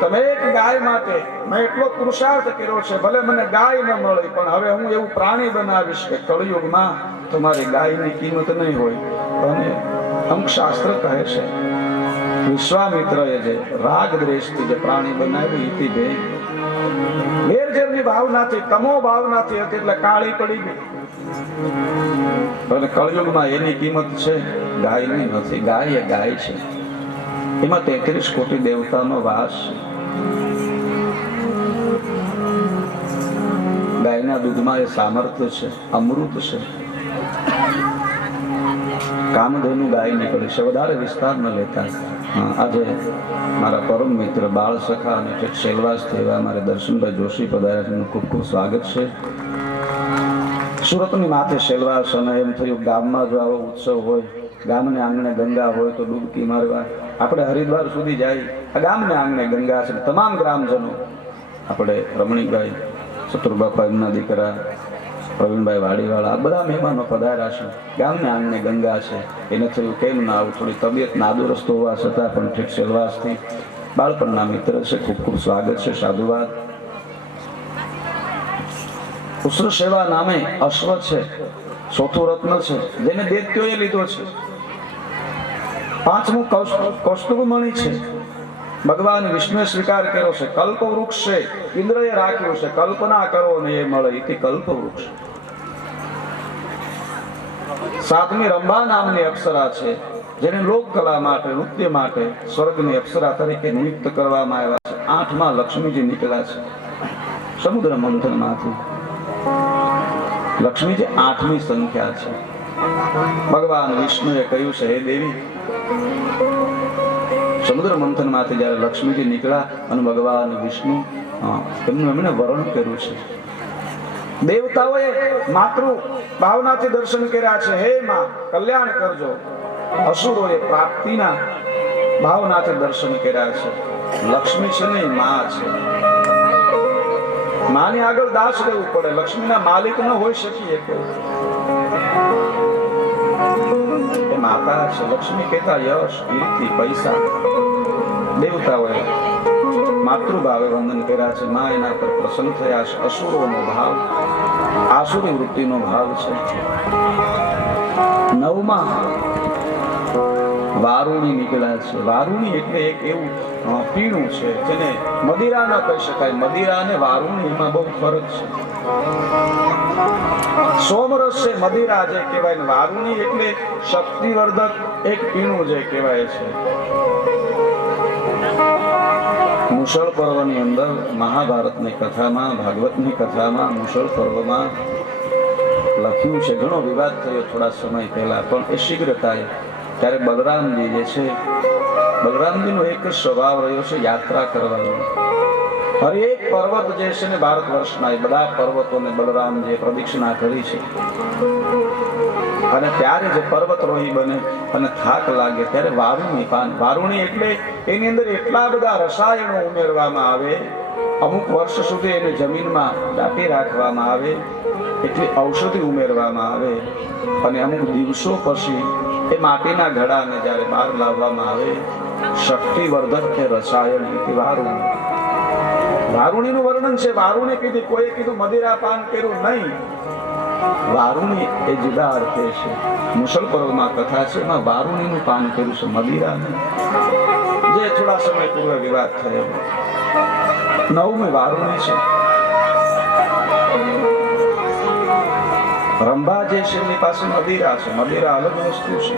તમે એક ગાય માટે મેં એટલો પુરુષાર્થ કર્યો છે. ભલે મને ગાય ન મળી પણ હવે હું એવું પ્રાણી બનાવીશ કે કળિયુગમાં તમારી ગાયની કિંમત નહીં હોય. અને અંકશાસ્ત્ર કહે છે વિશ્વામિત્રએ જે રાગ દ્વેષથી જે પ્રાણી બનાવ્યું ઇતિ વેરઝેરની ભાવનાથી, તમો ભાવનાથી હતી એટલે કાળી પડી ગઈ. અને કળયુગમાં એની કિંમત છે, ગાયની નથી. ગાય એ ગાય છે. એમાં 33 કોટી દેવતાનો વાસ છે. ગાયના દૂધમાં એ સામર્થ્ય છે, અમૃત છે. કામધેનુ ગાય નીકળી છે. વધારે વિસ્તાર ન લેતા. આજે મારા પરમ મિત્ર બાળ સખા અને સેલવાસ થયા મારે દર્શનભાઈ જોશી પધાર્યા છે. ખૂબ ખૂબ સ્વાગત છે. સુરતની માથે સેલવાસ અને એમ થયું ગામમાં જો આવો ઉત્સવ હોય, ગામને આંગણે ગંગા હોય તો ડૂબકી મારવા આપણે હરિદ્વાર સુધી જાય. આ ગામને આંગણે ગંગા છે. તમામ ગ્રામજનો આપણે રમણીકભાઈ શત્રુબાપા એમના દીકરા પ્રવીણભાઈ વાડીવાળા આ બધા મહેમાનો પધાર્યા છે. ગામને આંગણે ગંગા છે. એને થયું કેમ ના આવું. થોડી તબિયત નાદુરસ્ત હોવા છતાં પણ ઠીક સેલવાસથી બાળપણના મિત્ર છે. ખૂબ ખૂબ સ્વાગત છે. સાધુવાદ. ઉષ્ર સેવા નામે અશ્વ છે, ચોથું રત્ન છે જેને દૈત્યોએ લીધો છે. પાંચમું કૌસ્તુભમણિ છે, ભગવાન વિષ્ણુએ સ્વીકાર કર્યો છે. કલ્પ વૃક્ષ છે, ઇન્દ્રએ રાખ્યું છે. કલ્પના કરો ને એ મળે ઇતિ કલ્પ વૃક્ષ. સાતમી રંભા નામની અપ્સરા છે જેને લોક કલા માટે, નૃત્ય માટે સ્વર્ગની અપ્સરા તરીકે નિયુક્ત કરવામાં આવ્યા છે. આઠમાં લક્ષ્મીજી નીકળ્યા છે સમુદ્ર મંથનમાંથી. લક્ષ્મીજી 8મી સંખ્યા છે. ભગવાન વિષ્ણુએ કહ્યું છે હે દેવી, સમુદ્ર મંથન માંથી જયારે લક્ષ્મીજી નીકળ્યા અને ભગવાન વિષ્ણુ એમને વર્ણન કર્યું છે. દેવતાઓએ માતૃ ભાવનાથી દર્શન કર્યા છે. હે માં કલ્યાણ કરજો. અસુરોએ પ્રાપ્તિના ભાવનાથી દર્શન કર્યા છે. લક્ષ્મી છે ને માં છે. માની આગળ દાસ રહેવું પડે. લક્ષ્મીના માલિક ન હોઈ શકીએ. એ માતા છે. લક્ષ્મી કહેતા યશ, કીર્તિ, પૈસા. દેવતાઓએ માતૃભાવે વંદન કર્યા છે. માં એના પર પ્રસન્ન થયા છે. અસુરોનો ભાવ, આસુરી વૃત્તિનો ભાવ છે. નવમાં વારુણી નીકળ્યા છે. વારુણી એટલે એક એવું પીણું છે જેને મદિરા ન કહી શકાય. મદિરા અને વારુણી એમાં બહુ ફરક છે. સોમરસ છે મદિરા જે કહેવાય ને વારુણી એટલે શક્તિવર્ધક એક પીણું જે કહેવાય છે. મુશળ પર્વની અંદર મહાભારતની કથામાં, ભાગવતની કથામાં મુશળ પર્વમાં લખ્યું છે. ઘણો વિવાદ થયો થોડા સમય પહેલા, પણ એ શીઘ્ર થાય. ત્યારે બલરામજી જે છે, બલરામજીનો એક જ સ્વભાવ રહ્યો છે યાત્રા કરવાનો. હરેક પર્વત જે છે ને ભારત વર્ષના એ બધા પર્વતોને બલરામજીએ પ્રદક્ષિણા કરી છે. અને ત્યારે જે પર્વતરોહી બને અને થાક લાગે ત્યારે વારુણી પાન. વારુણી એટલે એની અંદર એટલા બધા રસાયણો ઉમેરવામાં આવે, અમુક વર્ષ સુધી એને જમીનમાં દાટી રાખવામાં આવે, એટલી ઔષધિ ઉમેરવામાં આવે, અને અમુક દિવસો પછી એ માટીના ઘડાને જ્યારે બહાર લાવવામાં આવે, શક્તિવર્ધક કે રસાયણ એટલે વારુણી. વારુણીનું વર્ણન છે. વારુણી કીધી, કોઈએ કીધું મદિરા પાન કર્યું નહીં. વારુણી એ જુદા અર્થે છે. મુશળ પર્વમાં કથા છે, એમાં વારુણીનું પાન કર્યું છે, મદિરા નહીં. જે થોડા સમય પૂર્વે વિવાદ થયો. નવમી વારુણી છે. રંભા જે છે એની પાસે મદિરા છે. મદિરા અલગ વસ્તુ છે.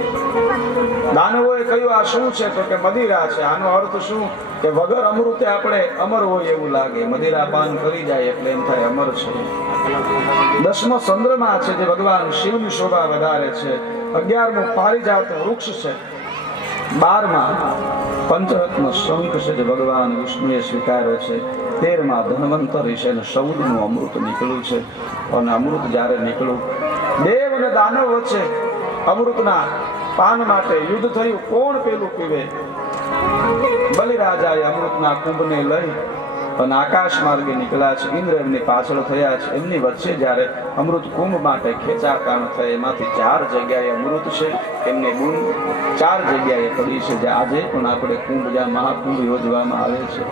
દાનવોએ કહ્યું આ શું છે? તો કે મદિરા છે. આનો અર્થ શું? કે વગર અમૃતે આપણે અમર હોય એવું લાગે. મદિરા પાન કરી જાય એટલે એમ થાય અમર છે. 10મો ચંદ્રમા છે જે ભગવાન શિવની શોભા વધારે છે. 11મું પારિજાત વૃક્ષ છે. 12માં પંચરત્ન શંખ છે જે ભગવાન વિષ્ણુએ સ્વીકાર્યો છે. 13માં ધન્વંતરી છે અને 14મું અમૃત નીકળ્યું છે. અને અમૃત જ્યારે નીકળ્યું, દેવ અને દાનવ વચ્ચે અમૃતના પાન માટે યુદ્ધ થયું. કોણ પેલું પીવે? બલિરાજાએ અમૃતના કુંભને લઈ અને આકાશ માર્ગે નીકળ્યા છે. ઇન્દ્ર એમની પાછળ થયા છે. એમની વચ્ચે જ્યારે અમૃત કુંભ માટે ખેંચાકાણ થાય, એમાંથી 4 જગ્યાએ અમૃત છે. એમની બૂંદ 4 જગ્યાએ પડી છે. જે આજે પણ આપણે કુંભ, જ્યાં મહાકુંભ યોજવામાં આવે છે,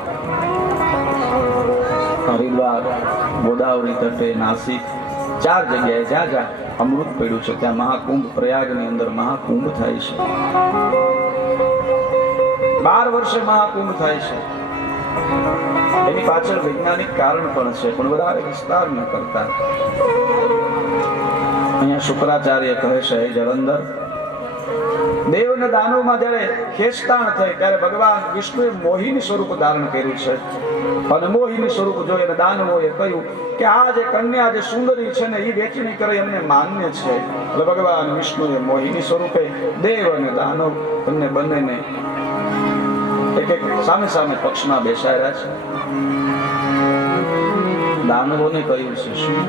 હરિદ્વાર, ગોદાવરી તટે, નાસિક, 4 જગ્યાએ જ્યાં જ્યાં અમૃત પડ્યું છે ત્યાં મહાકુંભ, પ્રયાગની અંદર મહાકુંભ થાય છે. 12 વર્ષે મહાકુંભ થાય છે. એની પાછળ વૈજ્ઞાનિક કારણ પણ છે, પણ વધારે વિસ્તાર ન કરતા. અહીંયા શુક્રાચાર્ય કહે છે, હે જલંધર, દેવ અને દાનવમાં જ્યારે ખેંચતાણ થઈ ત્યારે ભગવાન વિષ્ણુએ મોહિની સ્વરૂપ ધારણ કર્યું છે. અને મોહિની સ્વરૂપ જોઈ અને દાનવોએ કહ્યું કે આ જે કન્યા જે સુંદરી છે ને એ વેચણી કરે અમને માન્ય છે. એટલે ભગવાન વિષ્ણુએ મોહિની સ્વરૂપે દેવ અને દાનવ એમને બંનેને એક સામે સામે પક્ષમાં બેસાડ્યા છે. દાનવોને કહ્યું છે શું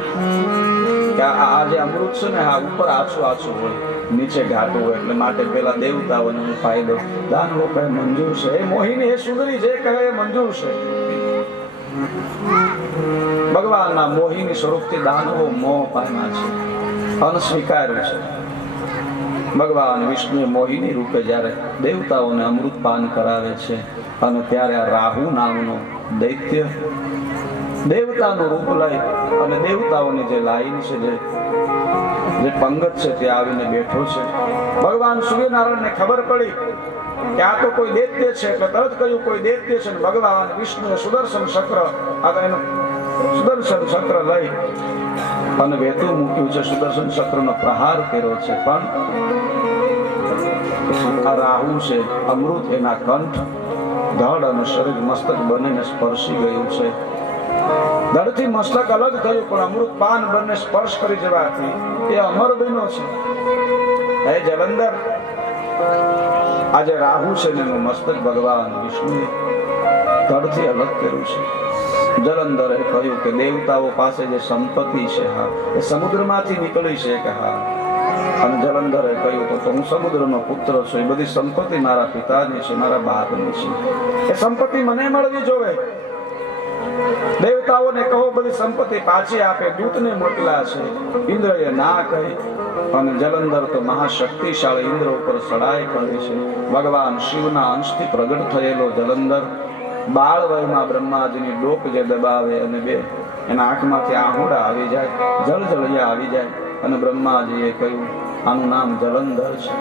કે આ જે અમૃત છે ને આ ઉપર આછું આછું હોય, નીચે ઘાટું હોય, એટલે માટે પેલા દેવતાઓને હું ફાયદો. દાનવો કહે મંજૂર છે. એ મોહિની, એ સુંદરી જે કહે એ મંજૂર છે. ભગવાનના મોહિની સ્વરૂપથી દાનવો મોહ પામ્યા છે, અનસ્વીકાર્યું છે. ભગવાન વિષ્ણુ મોહિની રૂપે જ્યારે દેવતાઓને અમૃત પાન કરાવે છે, અને ત્યારે આ રાહુ નામનો દૈત્ય દેવતાનું રૂપ લઈ અને દેવતાઓની જે લાઈન છે, જે પંગત છે તે આવીને બેઠો છે. ભગવાન સૂર્યનારાયણને ખબર પડી કે આ તો કોઈ દૈત્ય છે, એટલે તરત કહ્યું કોઈ દૈત્ય છે. ભગવાન વિષ્ણુએ સુદર્શન ચક્ર લઈ અને વેતું મૂક્યું છે. સુદર્શન ચક્રનો પ્રહાર કર્યો છે, પણ આ રાહુ છે અમૃત એના કંઠ, ધડ અને શરીર, મસ્તક બંનેને સ્પર્શી ગયું છે. ધડથી મસ્તક અલગ થયું, પણ અમૃત પાન બંને સ્પર્શ કરી જવાથી એ અમર બન્યો છે. હે જલંધર, આજે રાહુ છે એનું મસ્તક ભગવાન વિષ્ણુએ ધડથી અલગ કર્યું છે. જલંધરે કહ્યું કે દેવતાઓ પાસે જે સંપત્તિ છે હા એ સમુદ્રમાંથી નીકળી છે કે હા. અને જલંધરે કહ્યું તો હું સમુદ્રનો પુત્ર છું, એ બધી સંપત્તિ મારા પિતાની છે, મારા બાપની છે. એ સંપત્તિ મને મળવી જોવે. દેવતાઓને કહો બધી સંપત્તિ પાછી આપે. દૂતને મોકલ્યા છે, ઇન્દ્રએ ના કહી. અને જલંધર તો મહાશક્તિશાળી ઇન્દ્ર ઉપર ચડાઈ કરી છે. ભગવાન શિવના અંશથી પ્રગટ થયેલો જલંધર બાળ વયમાં બ્રહ્માજીની ડોક જે દબાવે અને બે એના આંખમાંથી આહુડા આવી જાય, જળજળિયા આવી જાય અને બ્રહ્માજીએ કહ્યું આનું નામ જલંધર છે.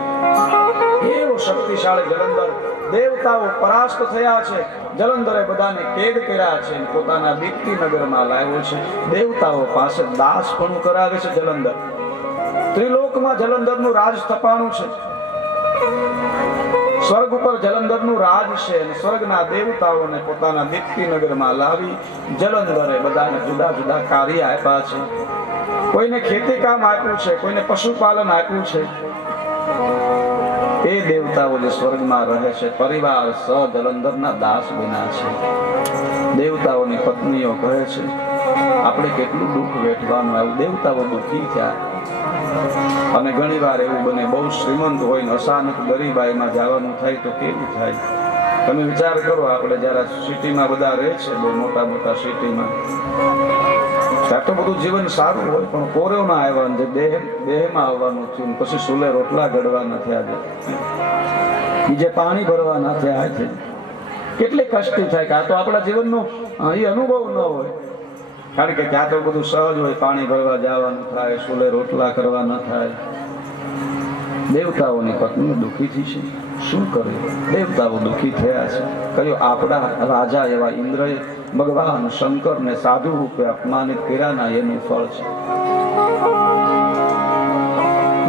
એવો શક્તિશાળી જલંધર, દેવતાઓ પરાસ્ત થયા છે. જલંધરે બધાને કેદ કર્યા છે, પોતાના દીપ્તિ નગરમાં લાવ્યો છે. દેવતાઓ પાસે દાસપણું કરાવે છે જલંધર. ત્રિલોકમાં જલંધરનું રાજ સ્થપાણું છે. સ્વર્ગ ઉપર જલંધરનું રાજ છે અને સ્વર્ગના દેવતાઓને પોતાના દીપ્તિ નગરમાં લાવી જલંધરે બધાને જુદા જુદા કાર્ય આપ્યા છે. કોઈને ખેતી કામ આપ્યું છે, કોઈને પશુપાલન આપ્યું છે. એ દેવતાઓ જે સ્વર્ગમાં રહે છે પરિવાર સ જલંધરના દાસ બન્યા છે. દેવતાઓની પત્નીઓ કહે છે આપણે કેટલું દુઃખ વેઠવાનું આવ્યું. દેવતાઓ દુઃખી થયા. અને ઘણી વાર એવું બને બહુ શ્રીમંત હોય ને અચાનક ગરીબાઈમાં જવાનું થાય તો કેવું થાય. તમે વિચાર કરો, આપણે જયારે સિટીમાં બધા રહે છે, બહુ મોટા મોટા સિટીમાં, ત્યાં તો બધું જીવન સારું હોય, પણ કોરોના આવ્યા જે દેહમાં આવવાનું થયું, પછી સુલે રોટલા ઘડવાના થયા, બીજે પાણી ભરવાના થયા છે. કેટલી કષ્ટી થાય કે આ તો આપણા જીવનનો એ અનુભવ ન હોય. કારણ કે ત્યાં તો બધું સહજ હોય, પાણી ભરવા જવાનું થાય, સુલે રોટલા કરવા ન થાય. દેવતાઓની પત્ની દુઃખી થઈ છે. શું કર્યું? દેવતાઓ દુઃખી થયા છે. કહ્યું આપણા રાજા એવા ઇન્દ્રએ ભગવાન શંકરને સાધુ રૂપે અપમાનિત કર્યાના એનું ફળ છે.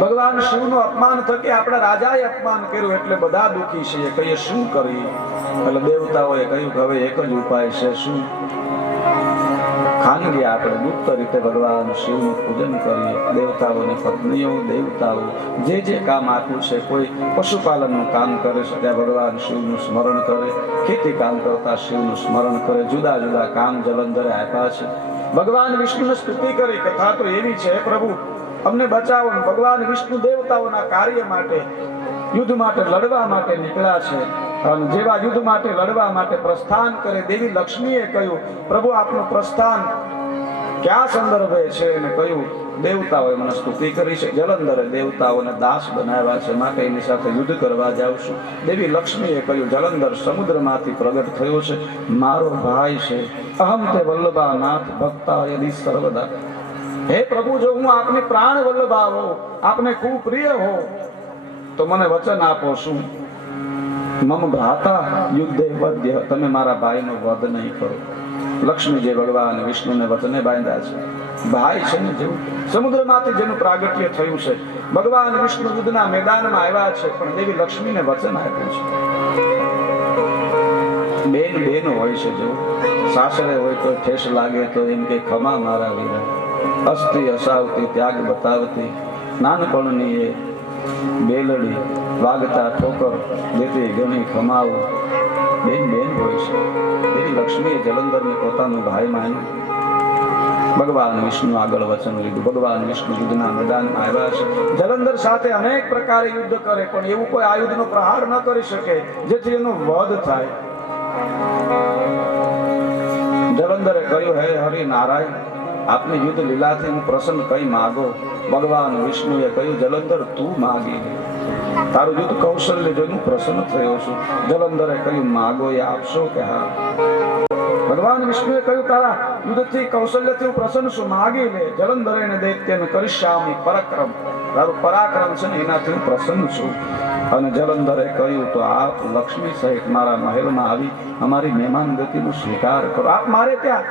ભગવાન શિવનું અપમાન થકી આપણા રાજાએ અપમાન કર્યું એટલે બધા દુઃખી છે. કહીએ શું કરીએ? એટલે દેવતાઓએ કહ્યું કે હવે એક જ ઉપાય છે. શું? ખાનગી આપણે ગુપ્ત રીતે ભગવાન શિવનું પૂજન કરીએ. દેવતાઓની પત્નીઓ, દેવતાઓ જે જે કામ આપ્યું છે, કોઈ પશુપાલનનું કામ કરે છે ત્યાં ભગવાન શિવનું સ્મરણ કરે, ખેતી કામ કરતા શિવનું સ્મરણ કરે. જુદા જુદા કામ જલંધરે આપ્યા છે. ભગવાન વિષ્ણુને સ્તુતિ કરી. કથા તો એવી છે, પ્રભુ અમને બચાવો. ભગવાન વિષ્ણુ દેવતાઓના કાર્ય માટે, યુદ્ધ માટે, લડવા માટે નીકળ્યા છે. અને જેવા યુદ્ધ માટે લડવા માટે પ્રસ્થાન કરે, દેવી લક્ષ્મીએ કહ્યું પ્રભુ આપનું પ્રસ્થાન ક્યાં સંદર્ભે છે? અને કહ્યું દેવતાઓએ મને સ્તુતિ કરી છે, જલંધરે દેવતાઓને દાસ બનાવ્યા છે, માટે એની સાથે યુદ્ધ કરવા જાઉં છું. દેવી લક્ષ્મીએ કહ્યું જલંધર સમુદ્રમાંથી પ્રગટ થયો છે, મારો ભાઈ છે. અહમ તે વલ્લભા નાથ ભક્તા યદિ સર્વદા. હે પ્રભુ, જો હું આપની પ્રાણ વલ્લભા હો, આપને ખૂબ પ્રિય હો, તો મને વચન આપો. શું? મમ ભ્રાતા યુદ્ધે વદ્ય, તમે મારા ભાઈનો વધ નહીં કરો. લક્ષ્મીજી ભગવાન વિષ્ણુને વચને બાંધ્યા છે. ભાઈ છે ને, જેવું સમુદ્રમાંથી જેનું પ્રાગટ્ય થયું છે, ભગવાન વિષ્ણુ યુદ્ધના મેદાનમાં આવ્યા છે, પણ દેવી લક્ષ્મીને વચન આપ્યું છે. બેન બેન હોય છે, જેવું સાસરે હોય તો ઠેસ લાગે તો એમ કે ખમા મારા વીરા, અસ્તિ અસાવતી ત્યાગ બતાવતી, નાનપણની એ બેલડી વાગતા ઠોકર દેતી ઘણી ખમાવું. બેન બેન હોય છે. દેવી લક્ષ્મીએ જલંધરને પોતાનું ભાઈ માન્યું. ભગવાન વિષ્ણુ આગળ વચન લીધું. ભગવાન વિષ્ણુ યુદ્ધના મેદાનમાં આવ્યા છે. જલંધર સાથે અનેક પ્રકારે યુદ્ધ કરે, પણ એવું કોઈ આયુધનો પ્રહાર ન કરી શકે જેથી એનો વધ થાય. જલંધરે કહ્યું હે હરિ નારાયણ, આપની યુદ્ધ લીલાથી હું પ્રસન્ન કઈ માગો. ભગવાન વિષ્ણુએ કહ્યું જલંધર તું માગી, તારું યુદ્ધ કૌશલ્ય જોઈને હું પ્રસન્ન થયો છું. જલંધરે કહ્યું માગો એ આપશો કે હા? ભગવાન વિષ્ણુએ કહ્યું તારા યુદ્ધથી કૌશલ્યથી હું પ્રસન્ન છું, માગી લે. જલંધરે ને દૈત્યને કરીશ્યામી પરાક્રમ, તારું પરાક્રમ છે ને એનાથી હું પ્રસન્ન છું. અને જલંધરે કહ્યું તો આપ લક્ષ્મી સહિત મારા મહેલમાં આવી અમારી મહેમાન ગતિનો સ્વીકાર કરો. આપ મારે ત્યાં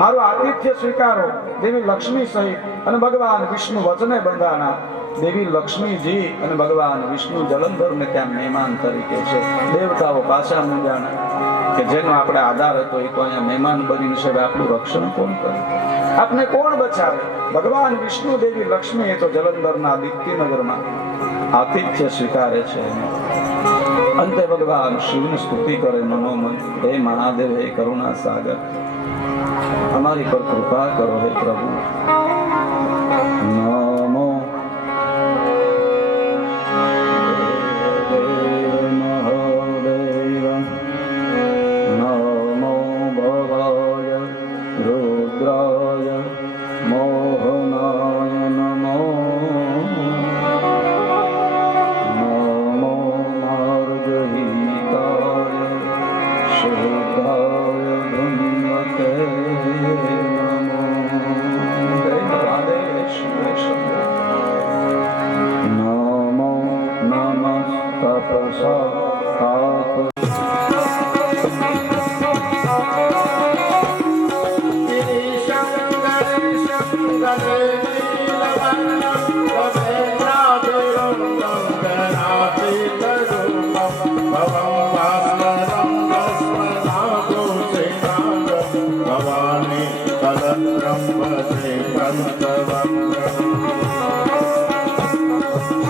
મારું આતિથ્ય સ્વીકારો. દેવી લક્ષ્મી સહિત અને ભગવાન વિષ્ણુ વચને બંધાણા. દેવી લક્ષ્મીજી અને ભગવાન વિષ્ણુ જલંધરને ત્યાં મહેમાન તરીકે છે. દેવતાઓ પાછા મૂંઝાણા કે જેનો આપણે આધાર હતો એ તો અહીંયા મહેમાન બનીને છે, આપણું રક્ષણ કોણ કરે? આપને કોણ બચાવે? ભગવાન વિષ્ણુ, દેવી લક્ષ્મી એ તો જલંધરના દીપ્તિનગરમાં આતિથ્ય સ્વીકારે છે. અંતે ભગવાન શિવની સ્તુતિ કરે મનોમન, હે મહાદેવ, હે કરુણા સાગર, અમારી પર કૃપા કરો હે પ્રભુ. નમો મહાદેવ, નમો ભવાય રુદ્રાય મોહનાય, નમો નમો માર્ગહિતાય શુભ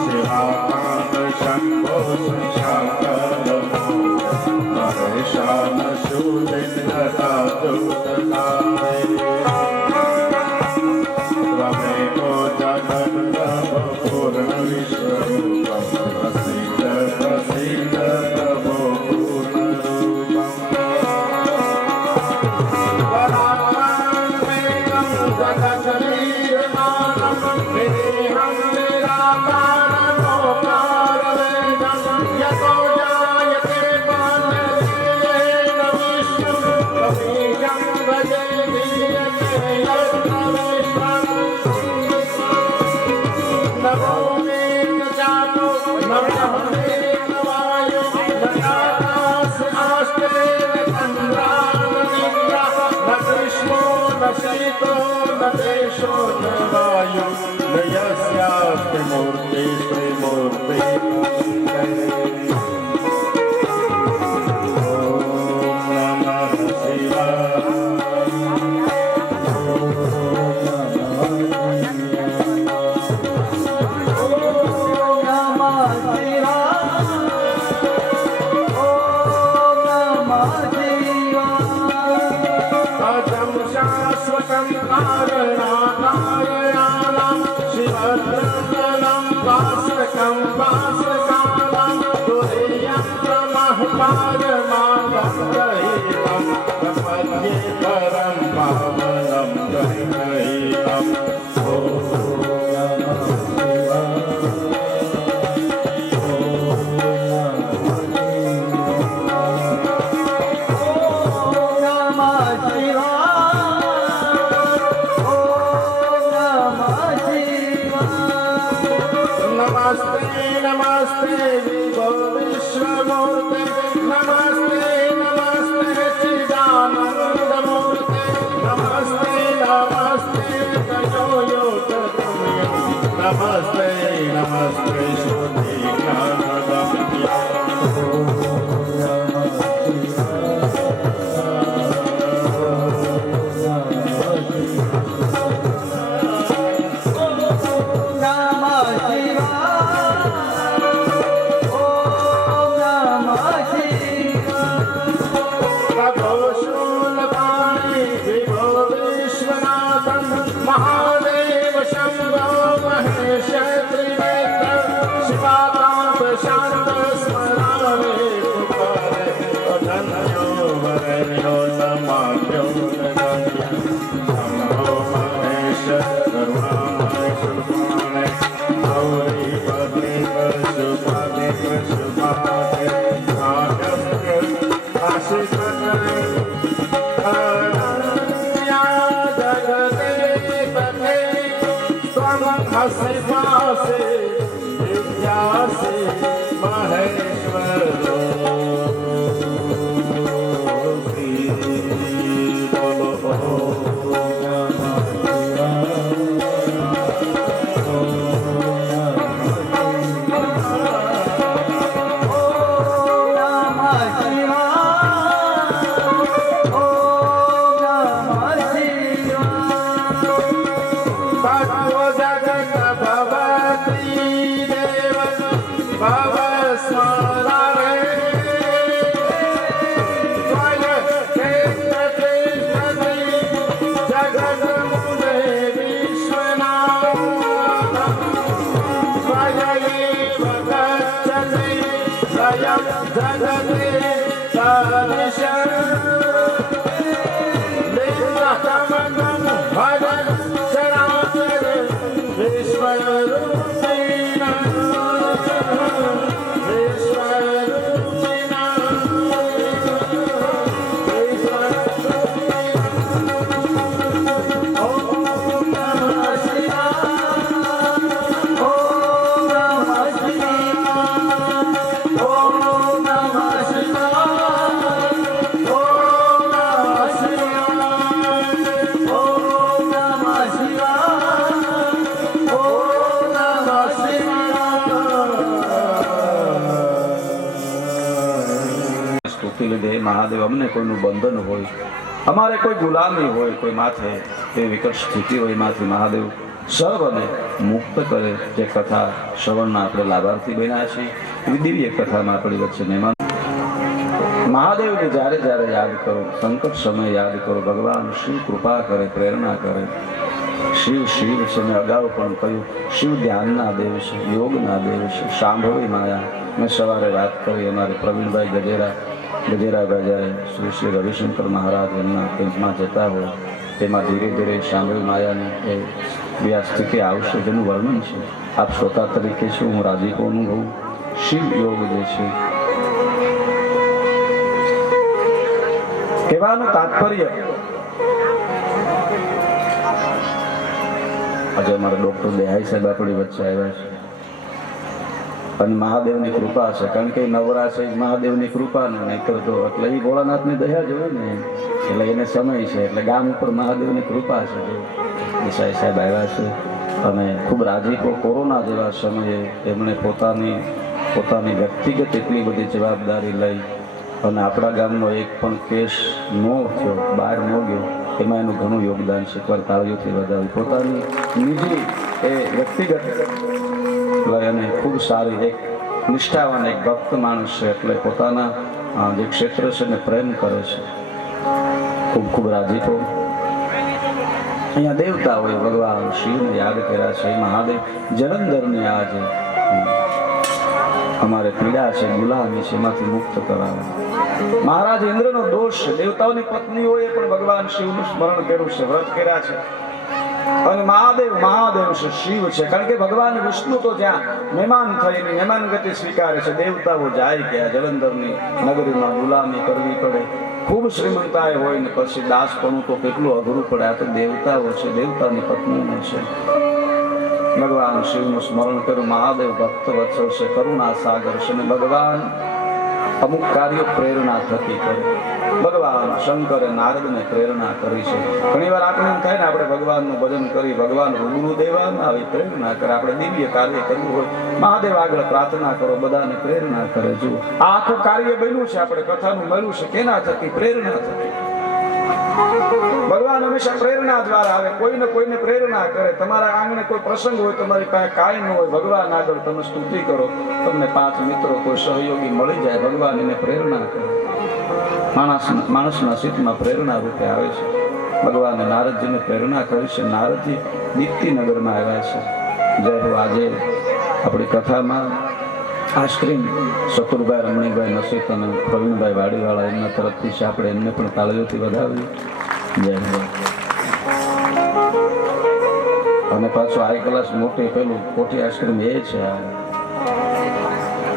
શિવાકાંત શંભો શંકર મહેશાન શુલિન્દ્રતા દૂતકારે ત્વમેકો જગન્નભ પૂર્ણ વિશ્વરૂપમ પ્રસિદ્ધ પ્રસિદ્ધ પ્રભો પૂર્ણ રૂપમ વરાહમેકં જગત્શરીરમાનં વિદેહં નિરાકારમોકારવેદં યતો જાયતે પાનરેણ વિષ્ણું કપીશં ભજે ધીયતે યત્નવેષ્મં નમો મેન ચાપો નમઃ મેન વાયો નયાસ આસ્તે ચંદ્રાન નિદ્રા ન ગ્રીષ્મો ન શીતો ન દેશો ન વાયુ ન યસ્યાસ્તિ મૂર્તિ શ્રીમૂર્તિ ઓમ નમઃ શિવાય અજં શાશ્વतं કારણાકારણાનાં શિવદ્રંદनं વાસકં વાસકાનાં તુરીયં પ્રમઃ પારમાનં દૈવં પ્રપદ્યે પરં પાવनं દૈવં નમસ્તે નમસ્તે વિભો વિશ્વમૂર્તે નમસ્તે નમસ્તે ચિદાનંદમૂર્તે નમસ્તે નમસ્તે તજો યોગગમ્ય નમસ્તે નમસ્તે શુદ્ધિ જ્ઞાનગમ્ય महादेव शंभो महेश त्रिनेत्र शिवाकांत शांत स्मरारे पुकारे अधन्यो वरण्यो समाप्यो नगण्य शंभो महेश करुणामय शुभाने गौरी पदे पशुपते पशुपाते आगस्त्य आशिषकरे हसे पासे विद्या से महेश्वर લીધે મહાદેવ અમને કોઈનું બંધન હોય, અમારે કોઈ ગુલામી હોય, કોઈ માથે એ વિકટ સ્થિતિ હોય, એમાંથી મહાદેવ સર્વને મુક્ત કરે, જે કથા શ્રવણના આપણે લાભાર્થી બન્યા છીએ એવી દિવ્ય કથામાં આપણી વચ્ચે મહેમાન. મહાદેવને જ્યારે જ્યારે યાદ કરો, સંકટ સમય યાદ કરો, ભગવાન શિવ કૃપા કરે, પ્રેરણા કરે. શિવ શિવ છે, મેં અગાઉ પણ કહ્યું, શિવ ધ્યાનના દેવ છે, યોગના દેવ છે, સાંભળવી માયા. મેં સવારે વાત કરી, અમારે પ્રવીણભાઈ ગજેરાભાઈ જ્યારે શ્રી શ્રી રવિશંકર મહારાજ એમના કેમ્પમાં જતા હોય તેમાં ધીરે ધીરે સાંભળવી માયાની એ બી આ સ્થિતિ આવશે જેનું વર્ણન છે. આપ શ્રોતા તરીકે છું, હું રાજીપો અનુભવું. શિવ યોગ જે છે કહેવાનું તાત્પર્ય, આજે અમારા ડોક્ટર દેહાઈ સાહેબ આપણી વચ્ચે આવ્યા છે અને મહાદેવની કૃપા છે, કારણ કે નવરા છે મહાદેવની કૃપા ને, નહીતર તો એટલે એ ભોળાનાથની દયા જ હોય ને, એટલે એને સમય છે, એટલે ગામ ઉપર મહાદેવની કૃપા છે. દેસાઈ સાહેબ આવ્યા છે અને ખૂબ રાજીપો. કોરોના જેવા સમયે એમણે પોતાની વ્યક્તિગત એટલી બધી જવાબદારી લઈ અને આપણા ગામનો એક પણ કેસ ન થયો, બહાર ન ગયો, એમાં એનું ઘણું યોગદાન છે. એકવાર તાળીઓથી વધાવી. પોતાની નિજી એ વ્યક્તિગત અને ખૂબ સારી એક નિષ્ઠાવાન એક ભક્ત માણસ છે, એટલે પોતાના જે ક્ષેત્ર છે એને પ્રેમ કરે છે. ખૂબ ખૂબ રાજીપો. અહીંયા દેવતા હોય, ભગવાન શિવને યાદ કર્યા છે. મહાદેવ જલંધરની આજે અમારે પીડા છે, ગુલામી છે, એમાંથી મુક્ત કરાવે. મહારાજ ઇન્દ્રનો દોષ છે, દેવતાઓની પત્નીઓએ પણ ભગવાન શિવનું સ્મરણ કર્યું છે, વ્રત કર્યા છે. અને મહાદેવ છે, શિવ છે, કારણ કે ભગવાન વિષ્ણુ તો જ્યાં મહેમાન થઈને મહેમાન ગતિ સ્વીકારે છે, દેવતાઓ જાય કે જલંધરની નગરીમાં ગુલામી કરવી પડે. ખૂબ શ્રીમંતાય હોય ને પછી દાસપણું તો કેટલું અઘરું પડે. આ તો દેવતાઓ છે, દેવતાની પત્નીઓ છે. ભગવાન શિવનું સ્મરણ કર્યું. મહાદેવ ભક્ત વત્સલ છે, કરુણા સાગર છે, અને ભગવાન અમુક કાર્યો પ્રેરણા થકી કરે. ભગવાન શંકરે નારદને પ્રેરણા કરી છે. ઘણી વાર આપણે એમ થાય ને, આપણે ભગવાનનું ભજન કરી, ભગવાન રૂબરૂ દેવાના આવી પ્રેરણા કરે. આપણે દિવ્ય કાર્ય કરવું હોય, મહાદેવ આગળ પ્રાર્થના કરો, બધાને પ્રેરણા કરે. જુઓ, આ આખું કાર્ય બન્યું છે, આપણે કથાનું મળ્યું છે, કેના થકી? પ્રેરણા થકી. ભગવાન હંમેશા પ્રેરણા દ્વારા આવે, કોઈને પ્રેરણા કરે. તમારા આંગણે કોઈ પ્રસંગ હોય, તમારી પાસે કાંઈ ન હોય, ભગવાન આગળ તમે સ્તુતિ કરો, તમને 5 મિત્રો કોઈ સહયોગી મળી જાય, ભગવાન એને પ્રેરણા કરે. માણસના ચિત્તમાં પ્રેરણા રૂપે આવે છે. ભગવાને નારદજીને પ્રેરણા કરી છે. નારદજી દીપ્તિનગરમાં આવ્યા છે. જય હો. આજે આપણી કથામાં આઈસ્ક્રીમ શત્રુભાઈ રમણીભાઈ નસીક અને પ્રવીણભાઈ વાડીવાળા એમના તરફથી છે. આપણે એમને પણ તાળીઓથી વધાવીએ. જય હો. અને પાછું હાઈ ક્લાસ મોટી પેલું કોઠી આઈસ્ક્રીમ એ છે.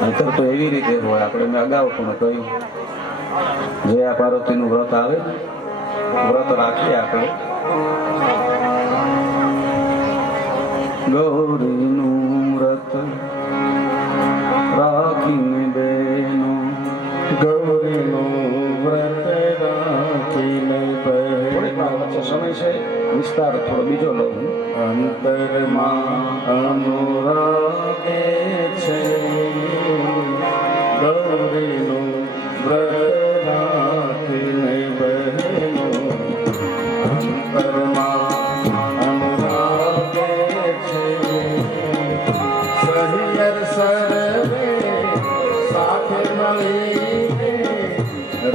નહીતર તો એવી રીતે હોય, આપણે મેં અગાઉ પણ કહ્યું, જયા પાર્વતીનું વ્રત આવે, વ્રત રાખીએ આપણે. ગૌરીનું વ્રત રાખીને બેનો, ગૌરીનું વ્રત રાખીને વચ્ચે સમય છે, વિસ્તાર થોડો બીજો લઉં. અંતરમાં અનુરાગે છે, ગૌરીનું વ્રત રાખીને બહેનો. અંતરમાં અનુરાગે છે, સહિયર સર્વે સાથે મળીને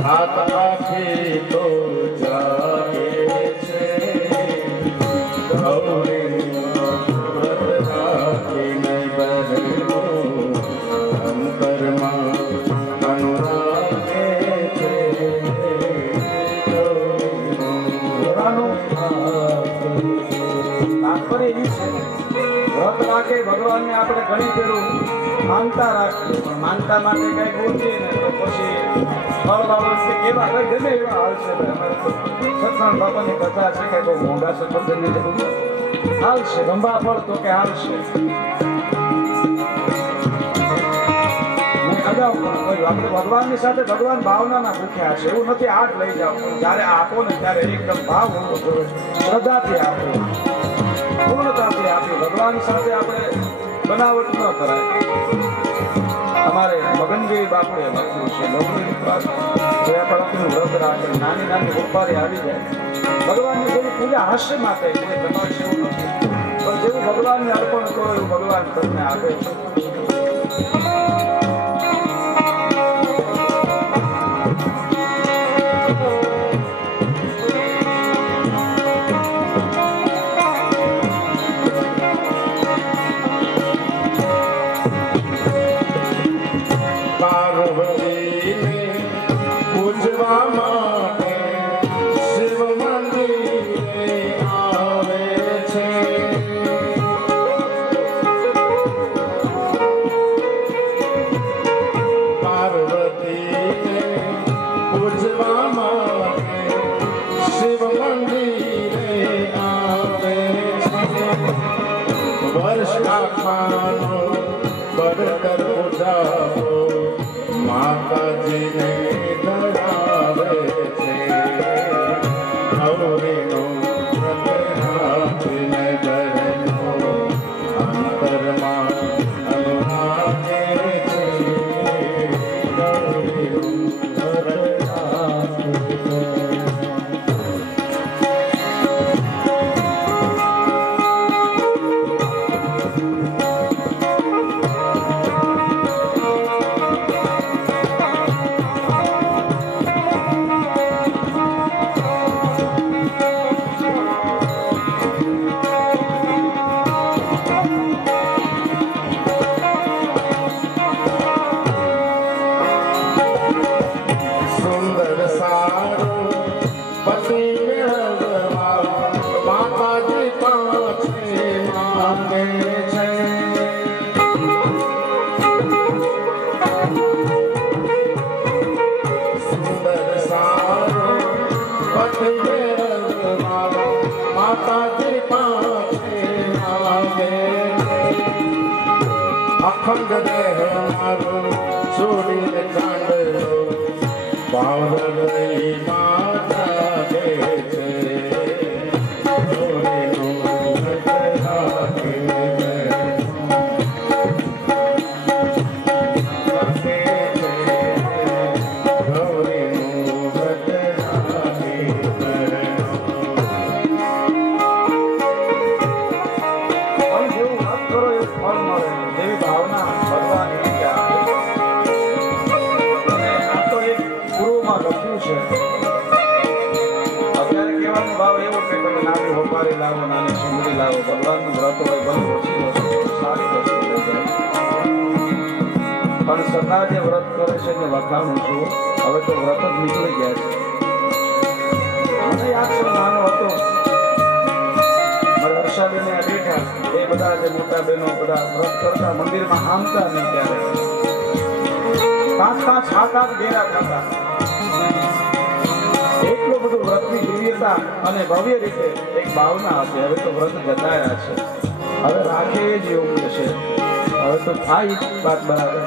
રાત આખી તો જાગે છે. ગૌરીનું વ્રત રાખીને બહેનો, અંતરમાં અનુરાગે છે. તાત્પર્ય એ છે, વ્રત રાખે ભગવાનને આપણે ઘણી પેલું માનતા રાખીએ, પણ માનતા માટે કઈ બોલીએ ને તો પછી ફળ બાબત કેવા કઈ ગમે એવા હાલશે. સત્સંગ બાપાની કથા છે કે બહુ મોંઘા સત્સંગની જરૂર હાલશે, ગંભા ફળ તો કે હાલશે. મેં અગાઉ પણ કહ્યું, આપણે ભગવાનની સાથે ભગવાન ભાવનાના ભૂખ્યા છે. એવું નથી આગ લઈ જાઓ, પણ જ્યારે આપો ને ત્યારે એકદમ ભાવ હોવો જોઈએ, શ્રદ્ધાથી આપો, પૂર્ણતાથી આપી. ભગવાન સાથે આપણે બનાવટ ન કરાય. અમારે મગનભાઈ બાપુએ લખ્યું છે, લૌકિક વાત જયા પાર્વતીનું વ્રત રાખે, નાની રૂપારી આવી જાય. ભગવાનની જેવી પૂજા હાસ્ય માટે છે, તમારે એવું નથી. પણ જેવું ભગવાનને અર્પણ કરો એવું ભગવાન તમને આપે છે. પાર્વતીને પૂજવા માટે શિવ મંદિરે આવે છે. પાર્વતીને પૂજવા માટે શિવ મંદિરે આવે છે. વર્ષ આખાનો બળકર પૂજાવો માતાજીને ધરાવે છે. ગૌરીનો પ્રગટાવીને બહેનો અંતરમાં અનુરાગે છે. ગૌરીનો પ્રગટાવીને સુંદર સારું પતિ મેળવવા માતાજી પાસે માંગે છે. સુંદર સારું પતિ મેળવવા માતાજી પાસે માંગે છે. અખંડ દેહ મારું છોડીને ચાંદલો પાવડરી માતા દે છે. ગૌરીનું વ્રત રાખીને રાખે છે. ગૌરીનું વ્રત રાખીને પણ જેવું વ્રત કરો એવું ફળ મળે. જેવી ભાવના ભગવાન એવી આપે. અને આ તો એક પૂર્વમાં લખ્યું છે. અત્યારે કહેવાનો ભાવ એવો કે તમે નાની હોપારી લાવો, નાની સુંદરી લાવો. ભગવાનનું વ્રત હોય ભલે ઓછી વસ્તુ, સારી વસ્તુ લઈ જાય. પણ સદા જે વ્રત કરે છે એને વખાણું છું. હવે તો વ્રત જ નીકળી ગયા છે. મને યાદ છે નાનો હતો, મારા હર્ષાબેન આ બેઠા, એ બધા જે મોટા બહેનો બધા વ્રત કરતા મંદિરમાં આમતા નહીં ત્યારે 5-5, 7-8 ઘેરા થતા. એટલું બધું વ્રતની દિવ્યતા અને ભવ્ય રીતે એક ભાવના હતી. હવે તો વ્રત જતાયા છે. હવે રાખે એ જ યોગ્ય છે. હવે તો થાય જ વાત બરાબર.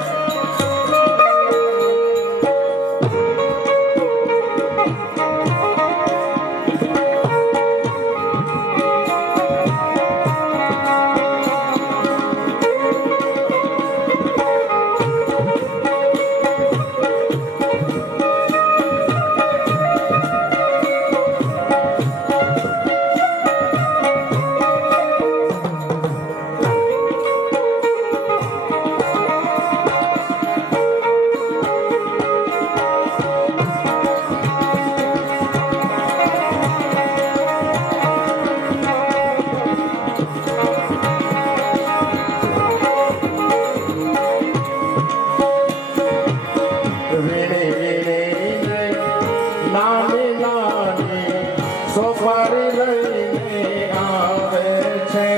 સોપારી લઈને આવે છે.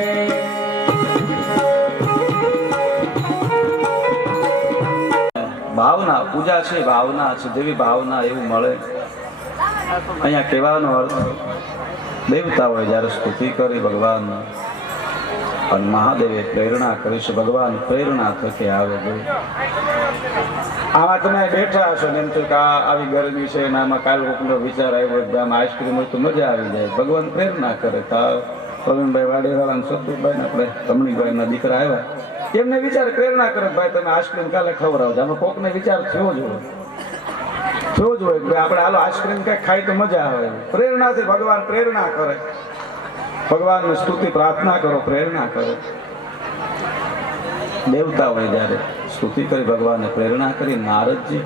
ભાવના પૂજા છે, ભાવના છે. જેવી ભાવના એવું મળે. અહીંયા કહેવાનો અર્થ દેવતાઓએ જ્યારે સ્તુતિ કરી ભગવાન અને મહાદેવે પ્રેરણા કરી છે. ભગવાન પ્રેરણા થકી આવે છે. આમાં તમે બેઠા હશો ને એમ તો કે આવી ગરમી છે ને આમાં કાલ કોકનો વિચાર આવ્યો કે આમાં આઈસ્ક્રીમ હોય તો મજા આવી જાય. ભગવાન પ્રેરણા કરે. તો પ્રવીણભાઈ વાડેવાળા સતુભાઈ આપણે રમણીભાઈના દીકરા આવ્યા, એમને વિચાર પ્રેરણા કરે ભાઈ તમે આઈસ્ક્રીમ કાલે ખવડાવજો. આમાં કોકને વિચાર થયો જ હોય કે આપણે હાલો આઈસ્ક્રીમ કંઈક ખાઈ તો મજા આવે. પ્રેરણાથી ભગવાન પ્રેરણા કરે. ભગવાનની સ્તુતિ પ્રાર્થના કરો, પ્રેરણા કરો. દેવતાઓએ જ્યારે સ્તુતિ કરી, ભગવાનને પ્રેરણા કરી, નારદજી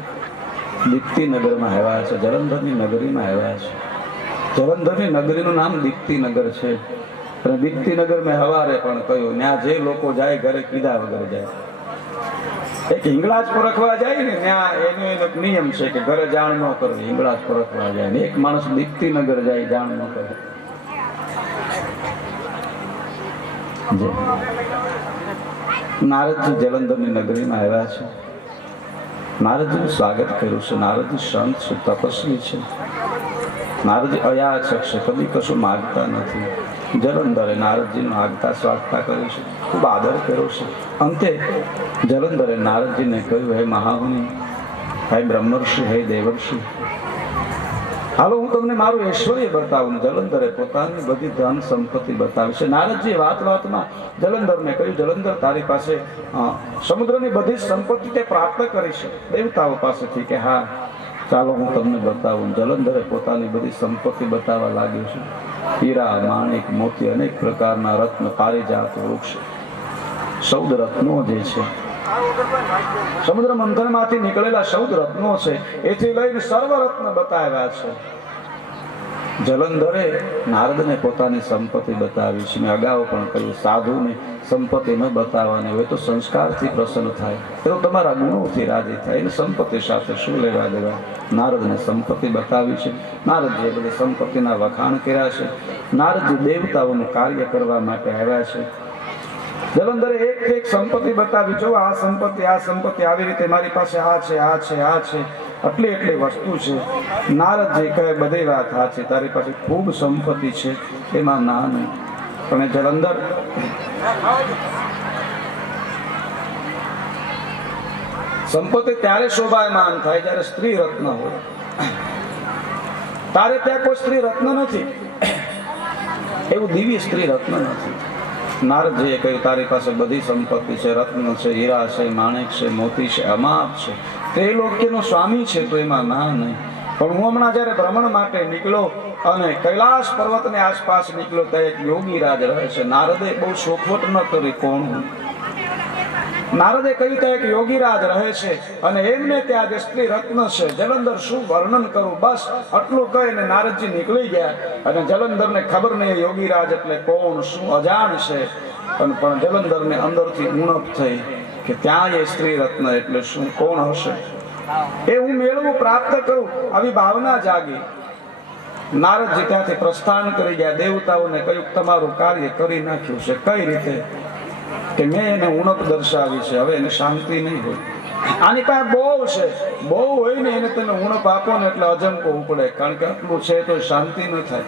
દીપ્તિનગરમાં આવ્યા છે, જલંધરની નગરીમાં આવ્યા છે. જલંધરની નગરીનું નામ દીપ્તિનગર છે. અને દીપ્તિનગર મેં હવારે પણ કહ્યું, ત્યાં જે લોકો જાય ઘરે કીધા વગર જાય. એક હિંગળાજ પરખવા જાય ને, ત્યાં એનો એક નિયમ છે કે ઘરે જાણ ન કરવી. હિંગળાજ પરખવા જાય ને એક માણસ દીપ્તિનગર જાય, જાણ ન કરે. નારદજી જલંધરની નગરીમાં આવ્યા છે. નારદજીનું સ્વાગત કર્યું છે. નારદજી સંત છે, તપસ્વી છે. નારદજી અયાચક છે, કદી કશું માગતા નથી. જલંધરે નારદજીનું આગતા સ્વાગતા કર્યું છે, ખૂબ આદર કર્યો છે. અંતે જલંધરે નારદજીને કહ્યું, હે મહામુનિ, હે બ્રહ્મર્ષિ, હે દેવર્ષિ, હાલો હું તમને મારું ઐશ્વર્ય બતાવું. જલંધરે પોતાની બધી ધન સંપત્તિ બતાવી છે. નારદજીએ વાતમાં જલંધરને કહ્યું, જલંધર, તારી પાસે સમુદ્રની બધી સંપત્તિ તે પ્રાપ્ત કરી છે દેવતાઓ પાસેથી. કે હા, ચાલો હું તમને બતાવું. જલંધરે પોતાની બધી સંપત્તિ બતાવવા લાગ્યું છે. હીરા, માણિક, મોતી, અનેક પ્રકારના રત્ન, પારિજાત વૃક્ષ, 14 રત્નો જે છે, સમુદ્ર મંથનમાંથી નીકળેલા 14 રત્નો છે, એથી લઈને સર્વ રત્ન બતાવ્યા છે. જલંધરે નારદને પોતાની સંપત્તિ બતાવી છે. મેં અગાઉ પણ કહ્યું, સાધુને સંપત્તિ ન બતાવવાની હોય તો સંસ્કારથી પ્રસન્ન થાય, એ તો તમારા ગુણોથી રાજી થાય. એને સંપત્તિ સાથે શું લેવા દેવા? નારદને સંપત્તિ બતાવી છે. નારદજીએ બધી સંપત્તિના વખાણ કર્યા છે. નારદજી દેવતાઓનું કાર્ય કરવા માટે આવ્યા છે. જલંધરે એક સંપત્તિ બતાવી, જો આ સંપત્તિ, આ સંપત્તિ, આવી રીતે મારી પાસે આ છે, આ છે, આ છે, એટલી વસ્તુ છે. નારદજી કહે, બધી વાત સાચી, તારી પાસે ખૂબ સંપત્તિ છે, એમાં ના નહીં. પણ જલંધર સંપત્તિ ત્યારે શોભાયમાન થાય જ્યારે સ્ત્રી રત્ન હોય. તારે ત્યાં કોઈ સ્ત્રી રત્ન નથી, એવું દિવ્ય સ્ત્રી રત્ન નથી. નારદજીએ કહ્યું, તારી પાસે બધી સંપત્તિ છે, રત્ન છે, હીરા છે, માણેક છે, મોતી છે, અમાપ છે, ત્રિલોક્યનો સ્વામી છે, તો એમાં ના નહીં. પણ હું હમણાં જ્યારે ભ્રમણ માટે નીકળ્યો અને કૈલાસ પર્વતની આસપાસ નીકળ્યો, ત્યાં એક યોગી રાજ રહે છે. નારદે બહુ શોખવટ ન કરી, કોણ? નારદે કહ્યું, ત્યાં એક યોગી રાજ રહે છે અને એમને ત્યાં જે સ્ત્રી રત્ન છે. જલંધર શું વર્ણન કરું? બસ આટલું કહીને નારદજી નીકળી ગયા. અને જલંધરને ખબર નહીં યોગી રાજ એટલે કોણ, શું અજાણ છે. પણ જલંધરને અંદરથી ઉણપ થઈ કે ત્યાં એ સ્ત્રી રત્ન એટલે શું, કોણ હશે, એ હું મેળવું, પ્રાપ્ત કરું, આવી ભાવના જાગી. નારદજી ત્યાંથી પ્રસ્થાન કરી ગયા. દેવતાઓને કહ્યું, તમારું કાર્ય કરી નાખ્યું છે. કઈ રીતે? કે મેં એને ઉણપ દર્શાવી છે, હવે એને શાંતિ નહીં હોય. આની પાસે બહુ છે, બહુ હોય ને એને તમે ઉણપ આપો ને એટલે અજંપો ઉપડે, કારણ કે આટલું છે તો શાંતિ ન થાય.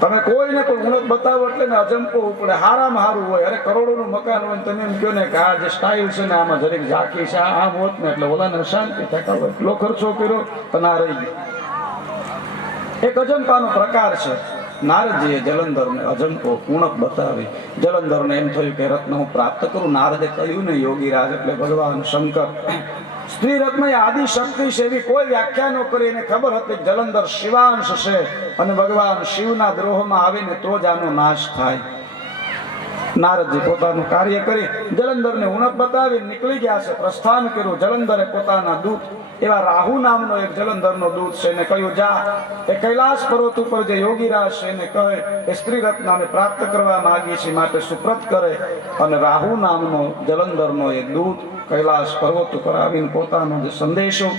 તમે કોઈને પણ ઉણપ બતાવો એટલે ને અજંપો ઉપડે. હારામાં હારું હોય, અરે કરોડોનું મકાન હોય, તમે એમ કહો ને કે આ જે સ્ટાઇલ છે ને આમાં જરીક ઝાંકી છે, આમ હોત ને એટલે ઓલાને શાંતિ થાય. એટલો ખર્ચો કર્યો પણ આ રહી ગયો. એક અજંપાનો પ્રકાર છે. નારદજીએ જલંધરને અજંપો ઉણપ બતાવી. જલંધરને એમ થયું કે રત્ન હું પ્રાપ્ત કરું. નારદે કહ્યું ને યોગી રાજ એટલે ભગવાન શંકર, સ્ત્રી રત્ન એ આદિ શક્તિ છે, એવી કોઈ વ્યાખ્યા ન કરી. એને ખબર હતી કે જલંધર શિવાંશ છે અને ભગવાન શિવના દ્રોહમાં આવીને તો જ આનો નાશ થાય. નારદજી પોતાનું કાર્ય કરી જલંધરને ઉણપ બતાવી નીકળી ગયા છે. પ્રસ્થાન કર્યું. જલંધરે પોતાના દૂત એવા રાહુ નામનો એક જલંધરનો દૂત છે, એને કહ્યું, જા એ કૈલાસ પર્વત ઉપર જે યોગીરાજ છે એને કહે એ સ્ત્રી રત્ન અમે પ્રાપ્ત કરવા માંગીએ છીએ, માટે સુપ્રત કરે. અને રાહુ નામનો જલંધરનો એ દૂત કૈલાસ પર્વત ઉપર આવીને પોતાનો જે સંદેશો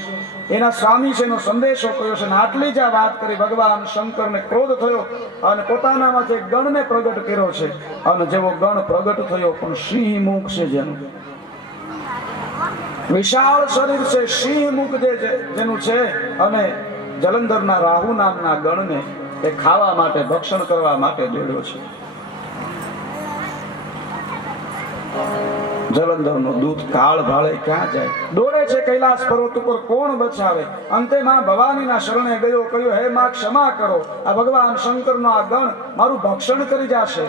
એના સ્વામી છે એનો સંદેશો કહ્યો છે. આટલી જ આ વાત કરી ભગવાન શંકરને ક્રોધ થયો અને પોતાનામાં જે ગણને પ્રગટ કર્યો છે. અને જેવો ગણ પ્રગટ થયો પણ સિંહ મુખ છે, જેનું વિશાળ શરીર છે, સિંહ મુખ જેનું છે. અને જલંધરના રાહુ નામના ગણને એ ખાવા માટે, ભક્ષણ કરવા માટે દોડ્યો છે. જલંધરનો દૂત કાળ ભાળે ક્યાં જાય, દોડે છે કૈલાસ પર્વત ઉપર, કોણ બચાવે? અંતે માં ભવાનીના શરણે ગયો, કહ્યું, હે માં ક્ષમા કરો, આ ભગવાન શંકરનો આ ગણ મારું ભક્ષણ કરી જશે.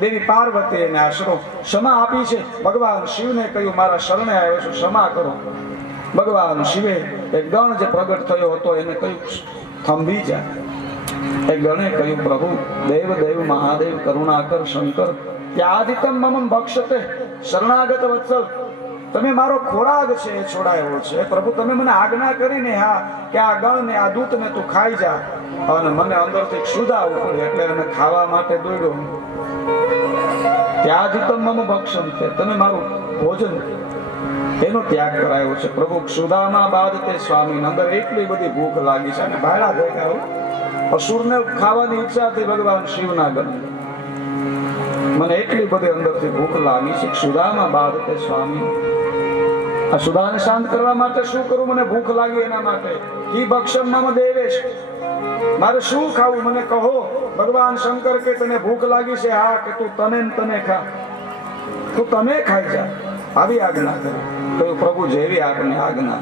દેવી પાર્વતી એને આશરો ક્ષમા આપી છે. ભગવાન શિવને કહ્યું, મારા શરણે આવ્યો છું, ક્ષમા કરો. ભગવાન શિવે એ ગણ જે પ્રગટ થયો હતો એને કહ્યું, થંભી જા. એ ગણે કહ્યું, પ્રભુ દેવ દેવ મહાદેવ કરુણાકર શંકર ત્યાદિતમ મમ ભક્ષતે શરણાગત વત્સલ, તમે મારો ખોરાક છે એ છોડાયો છે પ્રભુ, તમે મને આજ્ઞા કરીને હા કે આ ગણ ને આ દૂત ને તું ખાઈ જા, અને મને અંદરથી ક્ષુધા ઉપડી એટલે એને ખાવા માટે દોડ્યો. ત્યાદિતમ મમ ભક્ષમ, તમે મારું ભોજન એનો ત્યાગ કરાયો છે પ્રભુ. ક્ષુધામાં બાદ તે સ્વામી અંદર એટલી બધી ભૂખ લાગી છે, અને ભાડા ભેગા અસુરને ખાવાની ઈચ્છા હતી ભગવાન શિવના ગણ, મને એટલી બધી અંદરથી ભૂખ લાગી છે. ક્ષુધામાં બાદ તે સ્વામી, આ સુધાને શાંત કરવા માટે શું કરું? મને ભૂખ લાગી એના માટે. કી ભક્ષમ મમ દેવેશ, મારે શું ખાવું મને કહો. ભગવાન શંકર કે તને ભૂખ લાગી છે? હા. કે તું તને ખા, તું તમે ખાઈ જા, આવી આજ્ઞા કરી. કહ્યું પ્રભુ જેવી આપને આજ્ઞા.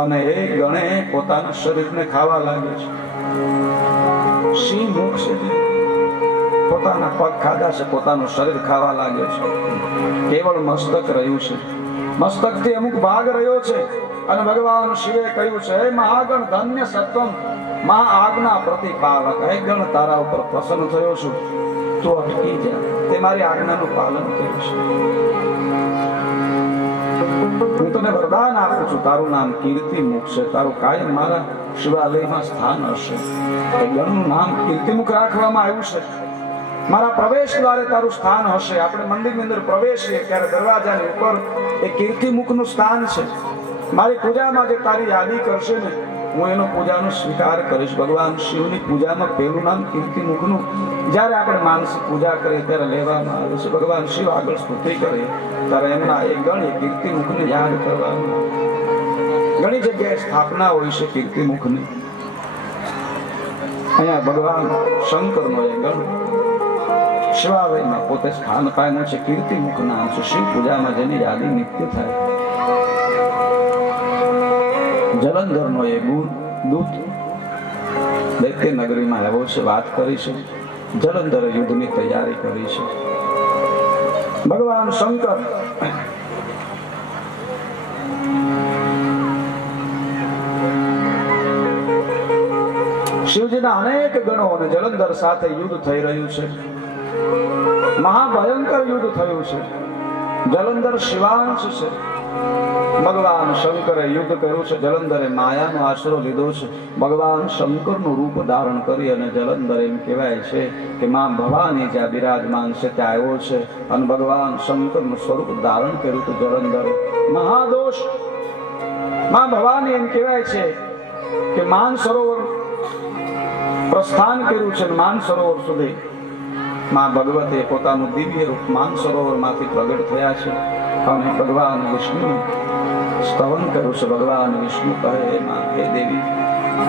અને એ ગણે પોતાના શરીરને ખાવા લાગે છે. સિંહ મુખ છે, પોતાના પગ ખાધા છે, પોતાનું શરીર ખાવા લાગે છે. કેવળ મસ્તક રહ્યું છે, મસ્તકથી અમુક ભાગ રહ્યો છે. અને ભગવાન શિવે કહ્યું છે, હે મહાગણ ધન્ય સત્વમ મહા આજ્ઞા પ્રતિપાલક, હે ગણ તારા ઉપર પ્રસન્ન થયો છું, તું અટકી જા, તે મારી આજ્ઞાનું પાલન કર્યું છે. હું તને વરદાન આપું છું, તારું નામ કીર્તિમુખ છે, તારું કાયમ મારા શિવાલયમાં સ્થાન હશે. એ ગણનું નામ કીર્તિમુખ રાખવામાં આવ્યું છે. મારા પ્રવેશ દ્વારે તારું સ્થાન હશે. આપણે મંદિરની અંદર પ્રવેશીએ ત્યારે દરવાજાની ઉપર એ કીર્તિમુખનું સ્થાન છે. મારી પૂજામાં જે તારી યાદી કરશે ને, હું એનો પૂજાનો સ્વીકાર કરીશ. ભગવાન શિવની પૂજામાં પહેલું નામ કીર્તિમુખનું જ્યારે આપણે માનસિક પૂજા કરીએ ત્યારે લેવામાં આવે છે. ભગવાન શિવ આગળ સ્તુતિ કરીએ ત્યારે એમના એક ગણ એ કીર્તિમુખને યાદ કરવામાં આવે. ઘણી જગ્યાએ સ્થાપના હોય છે કીર્તિમુખની. અહીંયા ભગવાન શંકરનો એ ગણ શિવાલયમાં પોતે સ્થાન પામ્યું છે. કીર્તિમુખ નામ છે. શિવ પૂજામાં જેની યાદી નિત્ય થાય. જલંધરનો એ દૂત દૈત્ય નગરીમાં આવ્યો છે, વાત કરી છે. જલંધરે યુદ્ધની તૈયારી કરી છે. ભગવાન શંકર શિવજીના અનેક ગણો અને જલંધર સાથે યુદ્ધ થઈ રહ્યું છે. મહાભયંકર યુદ્ધ થયું છે. જલંધર શિવાંશ છે. ભગવાન શંકરે યુદ્ધ કર્યું છે. જલંધરે માયાનો આશરો લીધો છે. ભગવાન શંકરનું રૂપ ધારણ કરી અને જલંધર એમ કહેવાય છે કે માં ભવાની જ્યાં બિરાજમાન છે ત્યાં આવ્યો છે. અને ભગવાન શંકરનું સ્વરૂપ ધારણ કર્યું તો જલંધરે મહાદોષ માં ભવાની એમ કહેવાય છે કે માન સરોવર પ્રસ્થાન કર્યું છે. માન સરોવર સુધી માં ભગવતે પોતાનું દિવ્ય રૂપ માન સરોવર માંથી પ્રગટ થયા છે. અને ભગવાન વિષ્ણુ સ્તવન કર્યું છે. ભગવાન વિષ્ણુ કહે, હે દેવી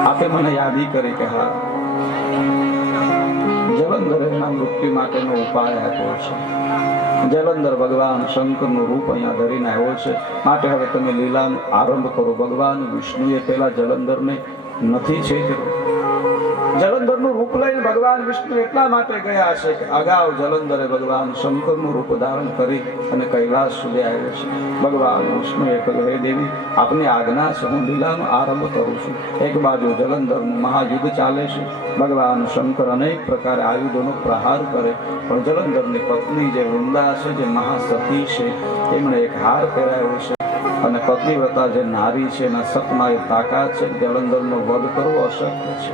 આપે મને યાદી કરી કે હા જલંધર એના મૃત્યુ માટેનો ઉપાય આપ્યો છે. જલંધર ભગવાન શંકરનું રૂપ અહીંયા ધરીને આવ્યો છે. માટે હવે તમે લીલાનો આરંભ કરો. ભગવાન વિષ્ણુએ પેલા જલંધરને નથી છેતર્યો. જલંધરનું રૂપ લઈને ભગવાન વિષ્ણુ એટલા માટે ગયા છે કે અગાઉ જલંધરે ભગવાન શંકરનું રૂપ ધારણ કરી અને કૈલાસ સુધી આવ્યો છે. ભગવાન વિષ્ણુએ કહ્યું, હે દેવી આપની આજ્ઞા છે, હું લીલાનો આરંભ કરું છું. એક બાજુ જલંધરનું મહાયુદ્ધ ચાલે છે. ભગવાન શંકર અનેક પ્રકારે આયુધોનો પ્રહાર કરે, પણ જલંધરની પત્ની જે વૃંદા છે, જે મહાસતી છે, એમણે એક હાર પહેરાયો છે. અને પતિવ્રતા જે નારી છે એના સતમાં એ તાકાત છે. જલંધરનો વધ કરવો અશક્ય છે.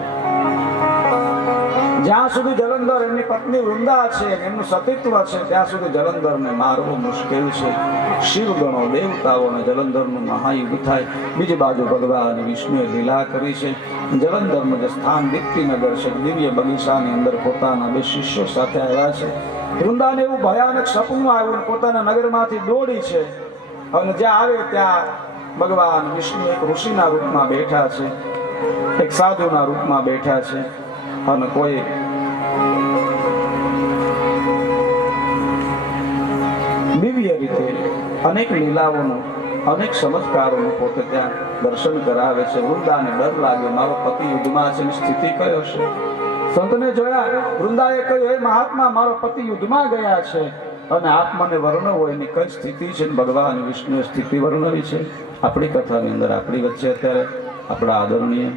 જ્યાં સુધી જલંધર એમની પત્ની વૃંદા છે, એમનું સતીત્વ છે, ત્યાં સુધી જલંધરને મારવું મુશ્કેલ છે. શિવગણો દેવતાઓ અને જલંધરનું મહાયુદ્ધ થાય. બીજી બાજુ ભગવાન વિષ્ણુએ લીલા કરી છે. જલંધરનું જે સ્થાન દીપ્તિનગર છે, દિવ્ય બગીચાની અંદર પોતાના બે શિષ્યો સાથે આવ્યા છે. વૃંદાને એવું ભયાનક સપનું આવ્યું, પોતાના નગરમાંથી દોડી છે. અને જ્યાં આવે ત્યાં ભગવાન વિષ્ણુ એક ઋષિના રૂપમાં બેઠા છે, એક સાધુના રૂપમાં બેઠા છે. અને કોઈ દિવ્ય રીતે અનેક લીલાઓનું અનેક ચમત્કારોનું પોતે ત્યાં દર્શન કરાવે છે. વૃંદાને ડર લાગ્યો, મારો પતિ યુદ્ધમાં છે, સ્થિતિ કઈ હશે? સંતને જોયા, વૃંદાએ કહ્યું, હે મહાત્મા મારો પતિ યુદ્ધમાં ગયા છે અને આપ મને વર્ણવો એની કઈ સ્થિતિ છે. ભગવાન વિષ્ણુએ સ્થિતિ વર્ણવી છે આપણી કથાની અંદર. આપણી વચ્ચે અત્યારે આપણા આદરણીય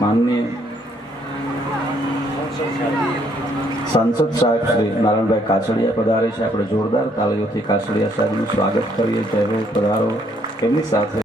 માનનીય સાંસદ સાહેબ શ્રી નારાયણભાઈ કાછડિયા પધારે છે. આપણે જોરદાર તાળીઓથી કાછડિયા સાહેબનું સ્વાગત કરીએ. જય હો, પધારો. એમની સાથે